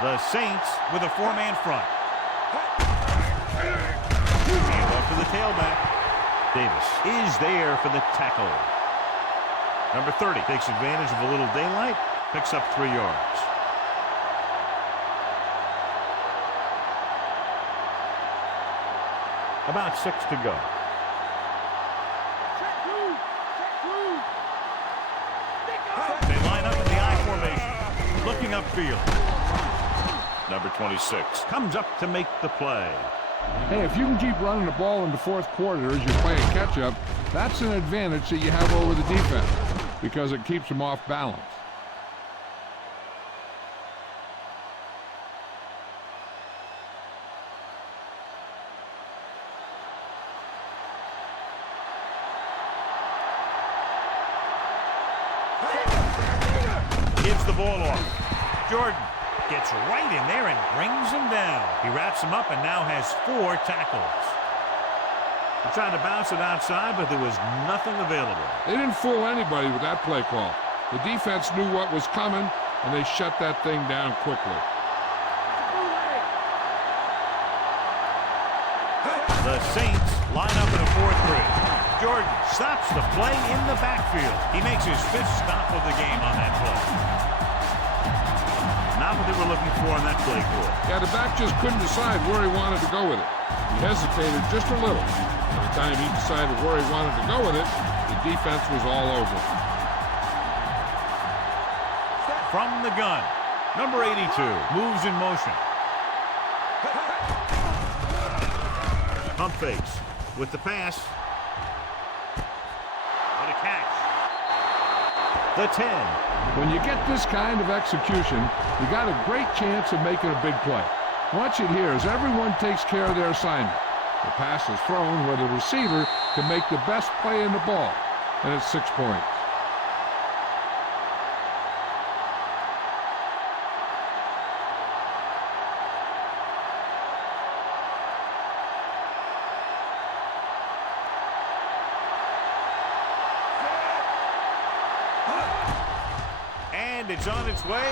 The Saints with a 4-man front. And off to the tailback. Davis is there for the tackle. Number 30 takes advantage of a little daylight, picks up 3 yards. About 6 to go. They line up in the I formation, looking upfield. Number 26 comes up to make the play. Hey, if you can keep running the ball in the 4th quarter as you're playing catch-up, that's an advantage that you have over the defense because it keeps them off balance. Gives the ball off. Jordan gets right in there and brings him down. He wraps him up and now has 4 tackles. He tried to bounce it outside, but there was nothing available. They didn't fool anybody with that play call. The defense knew what was coming, and they shut that thing down quickly. The Saints line up in a 4-3. Jordan stops the play in the backfield. He makes his 5th stop of the game on that play. Not what they were looking for on that play call. Yeah, the back just couldn't decide where he wanted to go with it. He hesitated just a little. By the time he decided where he wanted to go with it, the defense was all over it. From the gun, number 82 moves in motion. Pump fakes with the pass. What a catch. The 10. When you get this kind of execution, you got a great chance of making a big play. Watch it here as everyone takes care of their assignment. The pass is thrown where the receiver can make the best play in the ball, and it's 6 points. And it's on its way.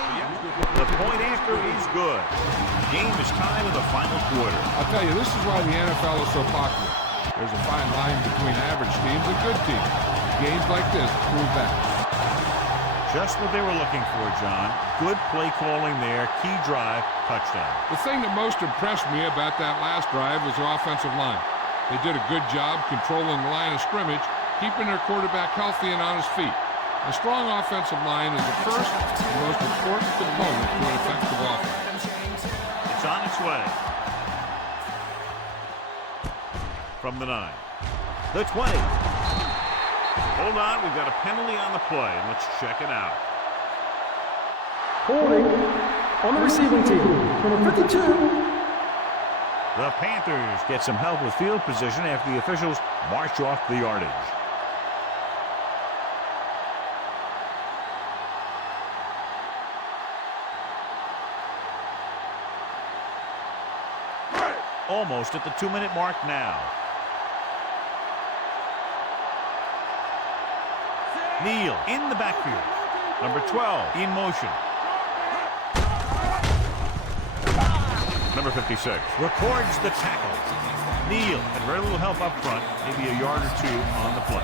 The point after is good. The game is tied in the final quarter. I'll tell you, this is why the NFL is so popular. There's a fine line between average teams and good teams. Games like this prove that. Just what they were looking for, John. Good play calling there. Key drive, touchdown. The thing that most impressed me about that last drive was the offensive line. They did a good job controlling the line of scrimmage, keeping their quarterback healthy and on his feet. A strong offensive line is the first and most important component to an effective offense. It's on its way. From the 9. The 20. Hold on, we've got a penalty on the play. Let's check it out. Holding on the receiving team. Number 52. The Panthers get some help with field position after the officials march off the yardage. Almost at the 2-minute mark now. Neal in the backfield. Number 12 in motion. Number 56 records the tackle. Kneel, and very little help up front, maybe a yard or two on the play.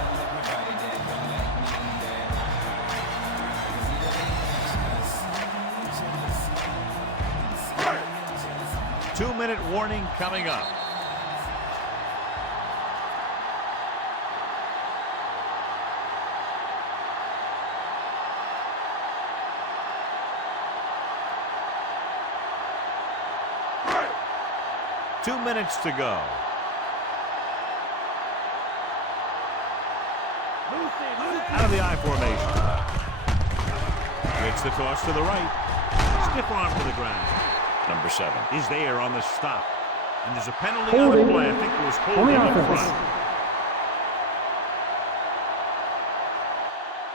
Two-minute warning coming up. Two minutes to go. Out of the I formation. Gets the toss to the right. Stiff arm to the ground. Number 7 is there on the stop. And there's a penalty on the play. I think it was holding up front.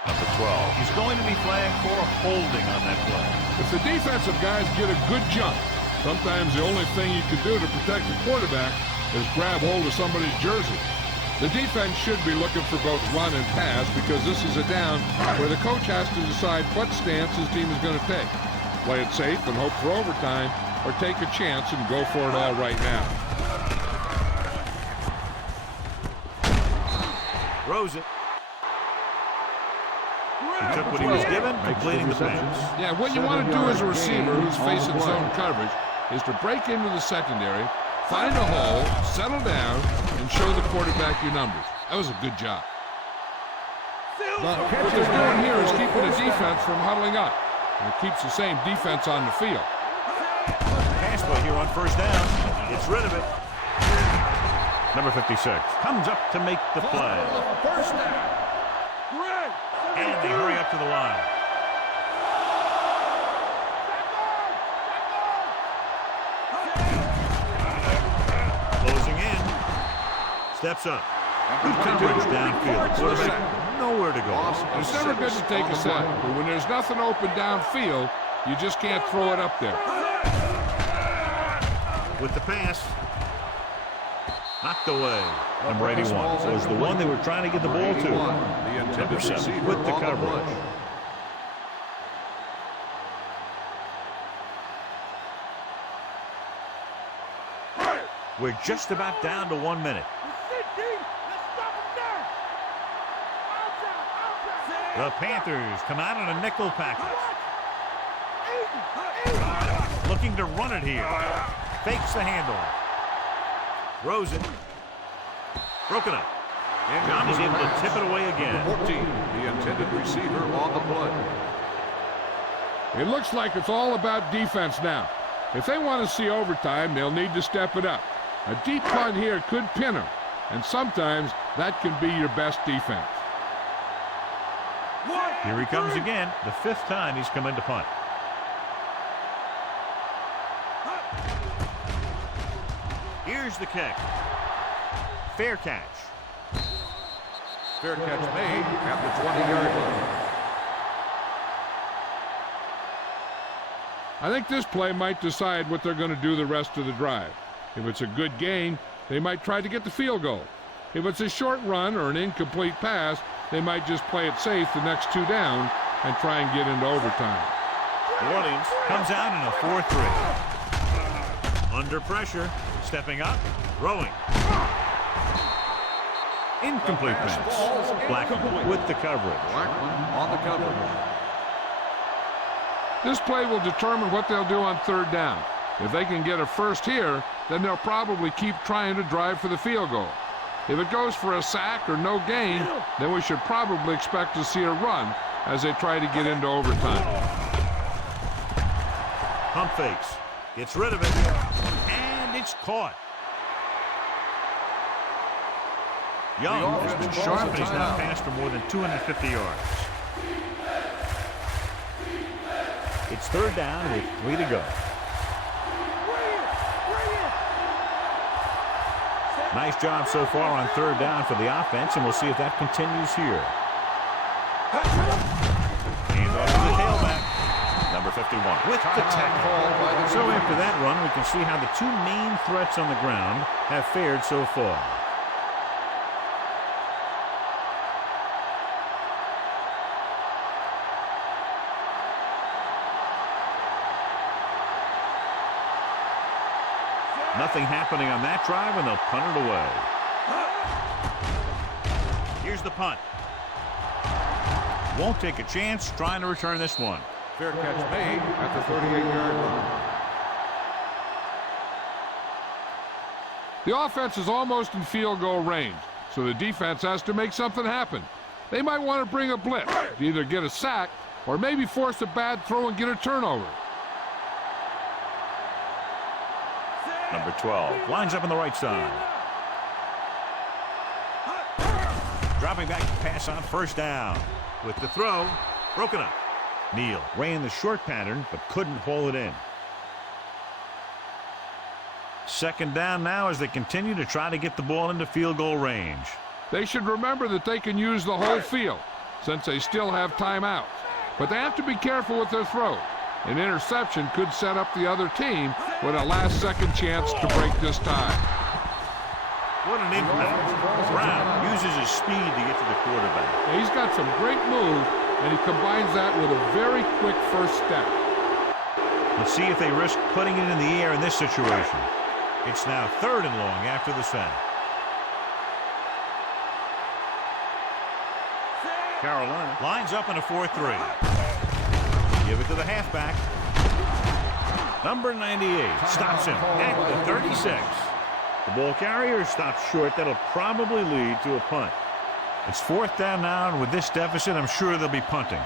Number 12. He's going to be flagged for holding on that play. If the defensive guys get a good jump, sometimes the only thing you can do to protect the quarterback is grab hold of somebody's jersey. The defense should be looking for both run and pass because this is a down where the coach has to decide what stance his team is going to take. Play it safe and hope for overtime, or take a chance and go for it all right now. Throws it. He took what he was given, completing the pass. Yeah, what you want to do as a receiver who's facing zone coverage is to break into the secondary, find a hole, settle down, and show the quarterback your numbers. That was a good job. But what they're doing here is keeping the defense from huddling up. And it keeps the same defense on the field. Pass play here on first down. Gets rid of it. Number 56 comes up to make the play. First down. And they hurry up to the line. Closing in. Steps up. Good coverage downfield. The quarterback nowhere to go. It's never good to take a sack, but when there's nothing open downfield, you just can't throw it up there. With the pass. Knocked away. Number 81 was the one they were trying to get the ball to. Number 7 with the coverage. We're just about down to 1 minute. The Panthers come out in a nickel package. Looking to run it here. Fakes the handoff. Throws it. Broken up. And John is able to tip it away again. 14, the intended receiver on the play. It looks like it's all about defense now. If they want to see overtime, they'll need to step it up. A deep punt here could pin them, and sometimes that can be your best defense. Here he comes again, the 5th time he's come in to punt. Here's the kick. Fair catch. Fair catch made at the 20-yard line. I think this play might decide what they're going to do the rest of the drive. If it's a good gain, they might try to get the field goal. If it's a short run or an incomplete pass, they might just play it safe the next 2 down and try and get into overtime. New Orleans comes out in a 4-3. Under pressure, stepping up, throwing. Incomplete pass. Blackman with the coverage. Blackman on the coverage. This play will determine what they'll do on 3rd down. If they can get a first here, then they'll probably keep trying to drive for the field goal. If it goes for a sack or no gain, then we should probably expect to see a run as they try to get into overtime. Pump fakes. Gets rid of it. And it's caught. Young has been sharp, and he's not passed for more than 250 yards. It's 3rd down with 3 to go. Nice job so far on 3rd down for the offense, and we'll see if that continues here. Hand off to the tailback. Number 51 with the tackle. So after that run, we can see how the 2 main threats on the ground have fared so far. Nothing happening on that drive, and they'll punt it away. Here's the punt. Won't take a chance trying to return this one. Fair catch made at the 38-yard line. The offense is almost in field goal range, so the defense has to make something happen. They might want to bring a blitz to either get a sack or maybe force a bad throw and get a turnover. Number 12 lines up on the right side. Dropping back to pass on first down. With the throw, broken up. Neal ran the short pattern but couldn't haul it in. Second down now as they continue to try to get the ball into field goal range. They should remember that they can use the whole field since they still have timeouts. But they have to be careful with their throws. An interception could set up the other team with a last-second chance to break this tie. What an impact. Brown uses his speed to get to the quarterback. He's got some great moves, and he combines that with a very quick first step. Let's see if they risk putting it in the air in this situation. It's now 3rd and long after the sack. Carolina lines up in a 4-3. Give it to the halfback. Number 98 stops him at the 36. The ball carrier stops short. That'll probably lead to a punt. It's 4th down now, and with this deficit, I'm sure they'll be punting.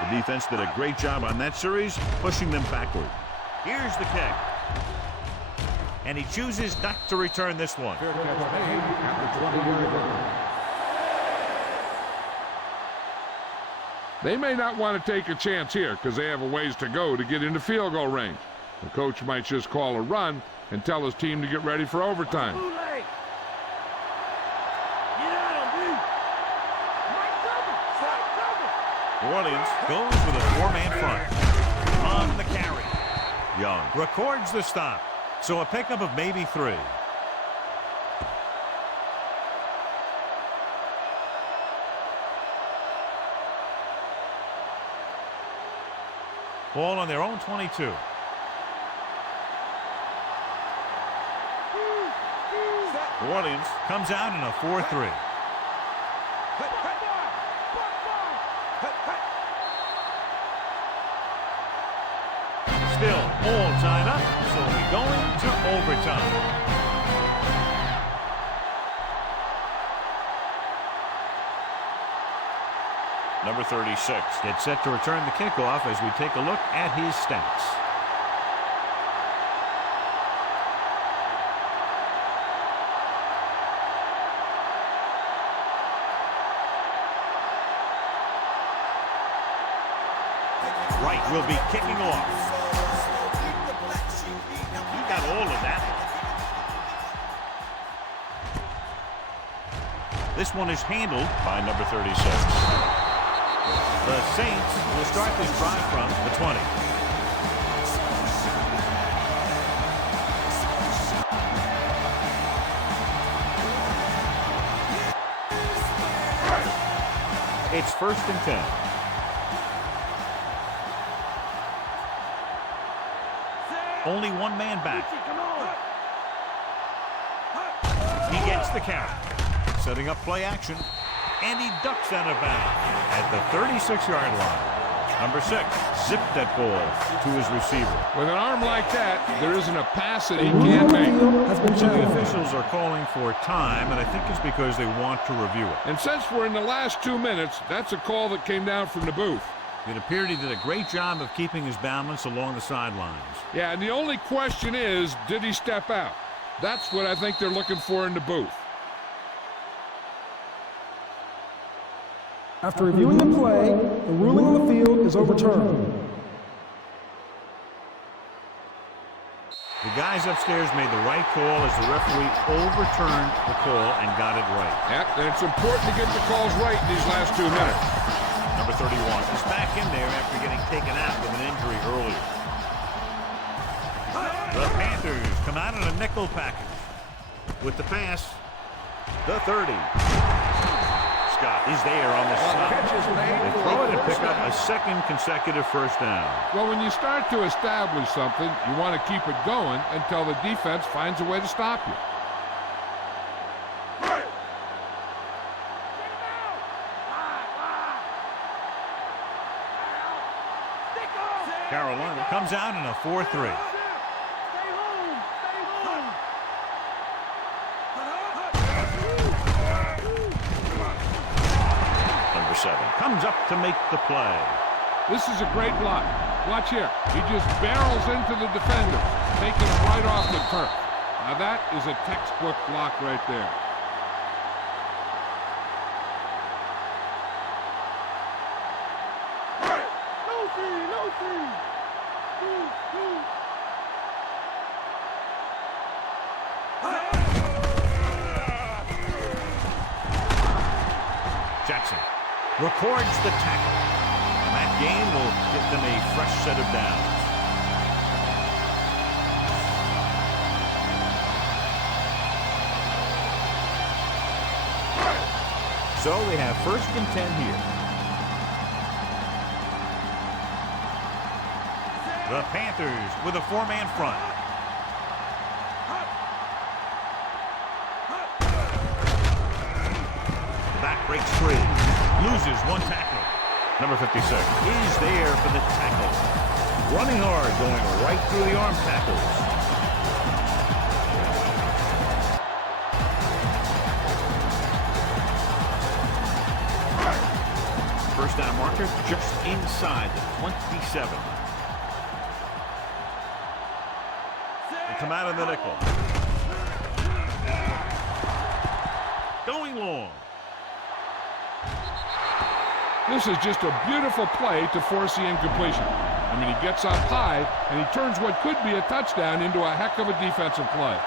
The defense did a great job on that series, pushing them backward. Here's the kick. And he chooses not to return this one. Fair catch made at the 20-yard line. They may not want to take a chance here because they have a ways to go to get into field goal range. The coach might just call a run and tell his team to get ready for overtime. New Orleans goes with a 4-man front. On the carry. Young records the stop. So a pickup of maybe 3. Ball on their own 22. New Orleans comes out in a 4-3. Still all tied up, so we'll be going to overtime. Number 36 gets set to return the kickoff as we take a look at his stats. Wright will be kicking off. He got all of that. This one is handled by number 36. The Saints will start this drive from the 20. It's 1st and 10. Only one man back. He gets the carry. Setting up play action. And he ducks out of bounds at the 36-yard line. Number 6 zipped that ball to his receiver. With an arm like that, there isn't a pass that he can't make. So the officials are calling for time, and I think it's because they want to review it. And since we're in the last 2 minutes, that's a call that came down from the booth. It appeared he did a great job of keeping his balance along the sidelines. Yeah, and the only question is, did he step out? That's what I think they're looking for in the booth. After reviewing the play, the ruling on the field is overturned. The guys upstairs made the right call as the referee overturned the call and got it right. Yep, and it's important to get the calls right in these last 2 minutes. Number 31 is back in there after getting taken out with an injury earlier. The Panthers come out in a nickel package. With the pass, the 30. Prescott is there on the stop. Catch is made. They throw it and pick up a second consecutive first down. Well, when you start to establish something, you want to keep it going until the defense finds a way to stop you. Carolina comes out in a 4-3. Number 7 comes up to make the play. This is a great block. Watch here. He just barrels into the defender, taking him right off the turf. Now that is a textbook block right there. Jackson records the tackle. And that game will get them a fresh set of downs. So they have 1st and 10 here. The Panthers with a 4-man front. The back breaks free. Loses 1 tackle. Number 56 is there for the tackle. Running hard, going right through the arm tackles. First down marker just inside the 27. They come out of the nickel. Going long. This is just a beautiful play to force the incompletion. I mean, he gets up high, and he turns what could be a touchdown into a heck of a defensive play.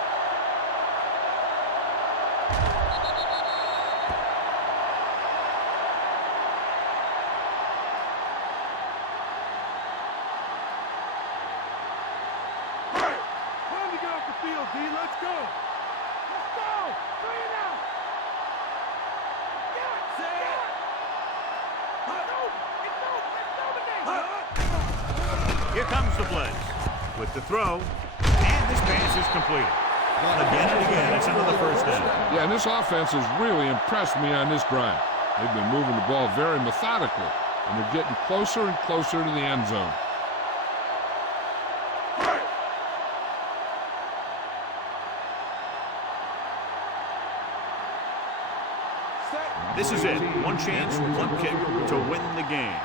Time to get off the field, D. Let's go. Let's go. Bring it out. Here comes the blitz with the throw, and this pass is completed. Again and again, it's another first down. Yeah, and this offense has really impressed me on this drive. They've been moving the ball very methodically, and they're getting closer and closer to the end zone. This is it. One chance, one kick to win the game.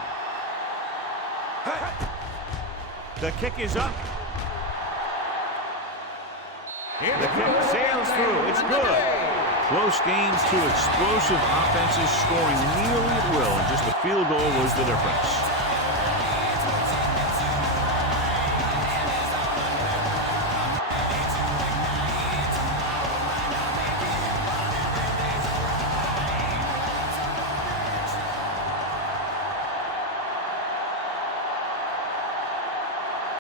The kick is up. Here the kick sails through. It's good. Close games, 2 explosive offenses scoring nearly at will, and just the field goal was the difference.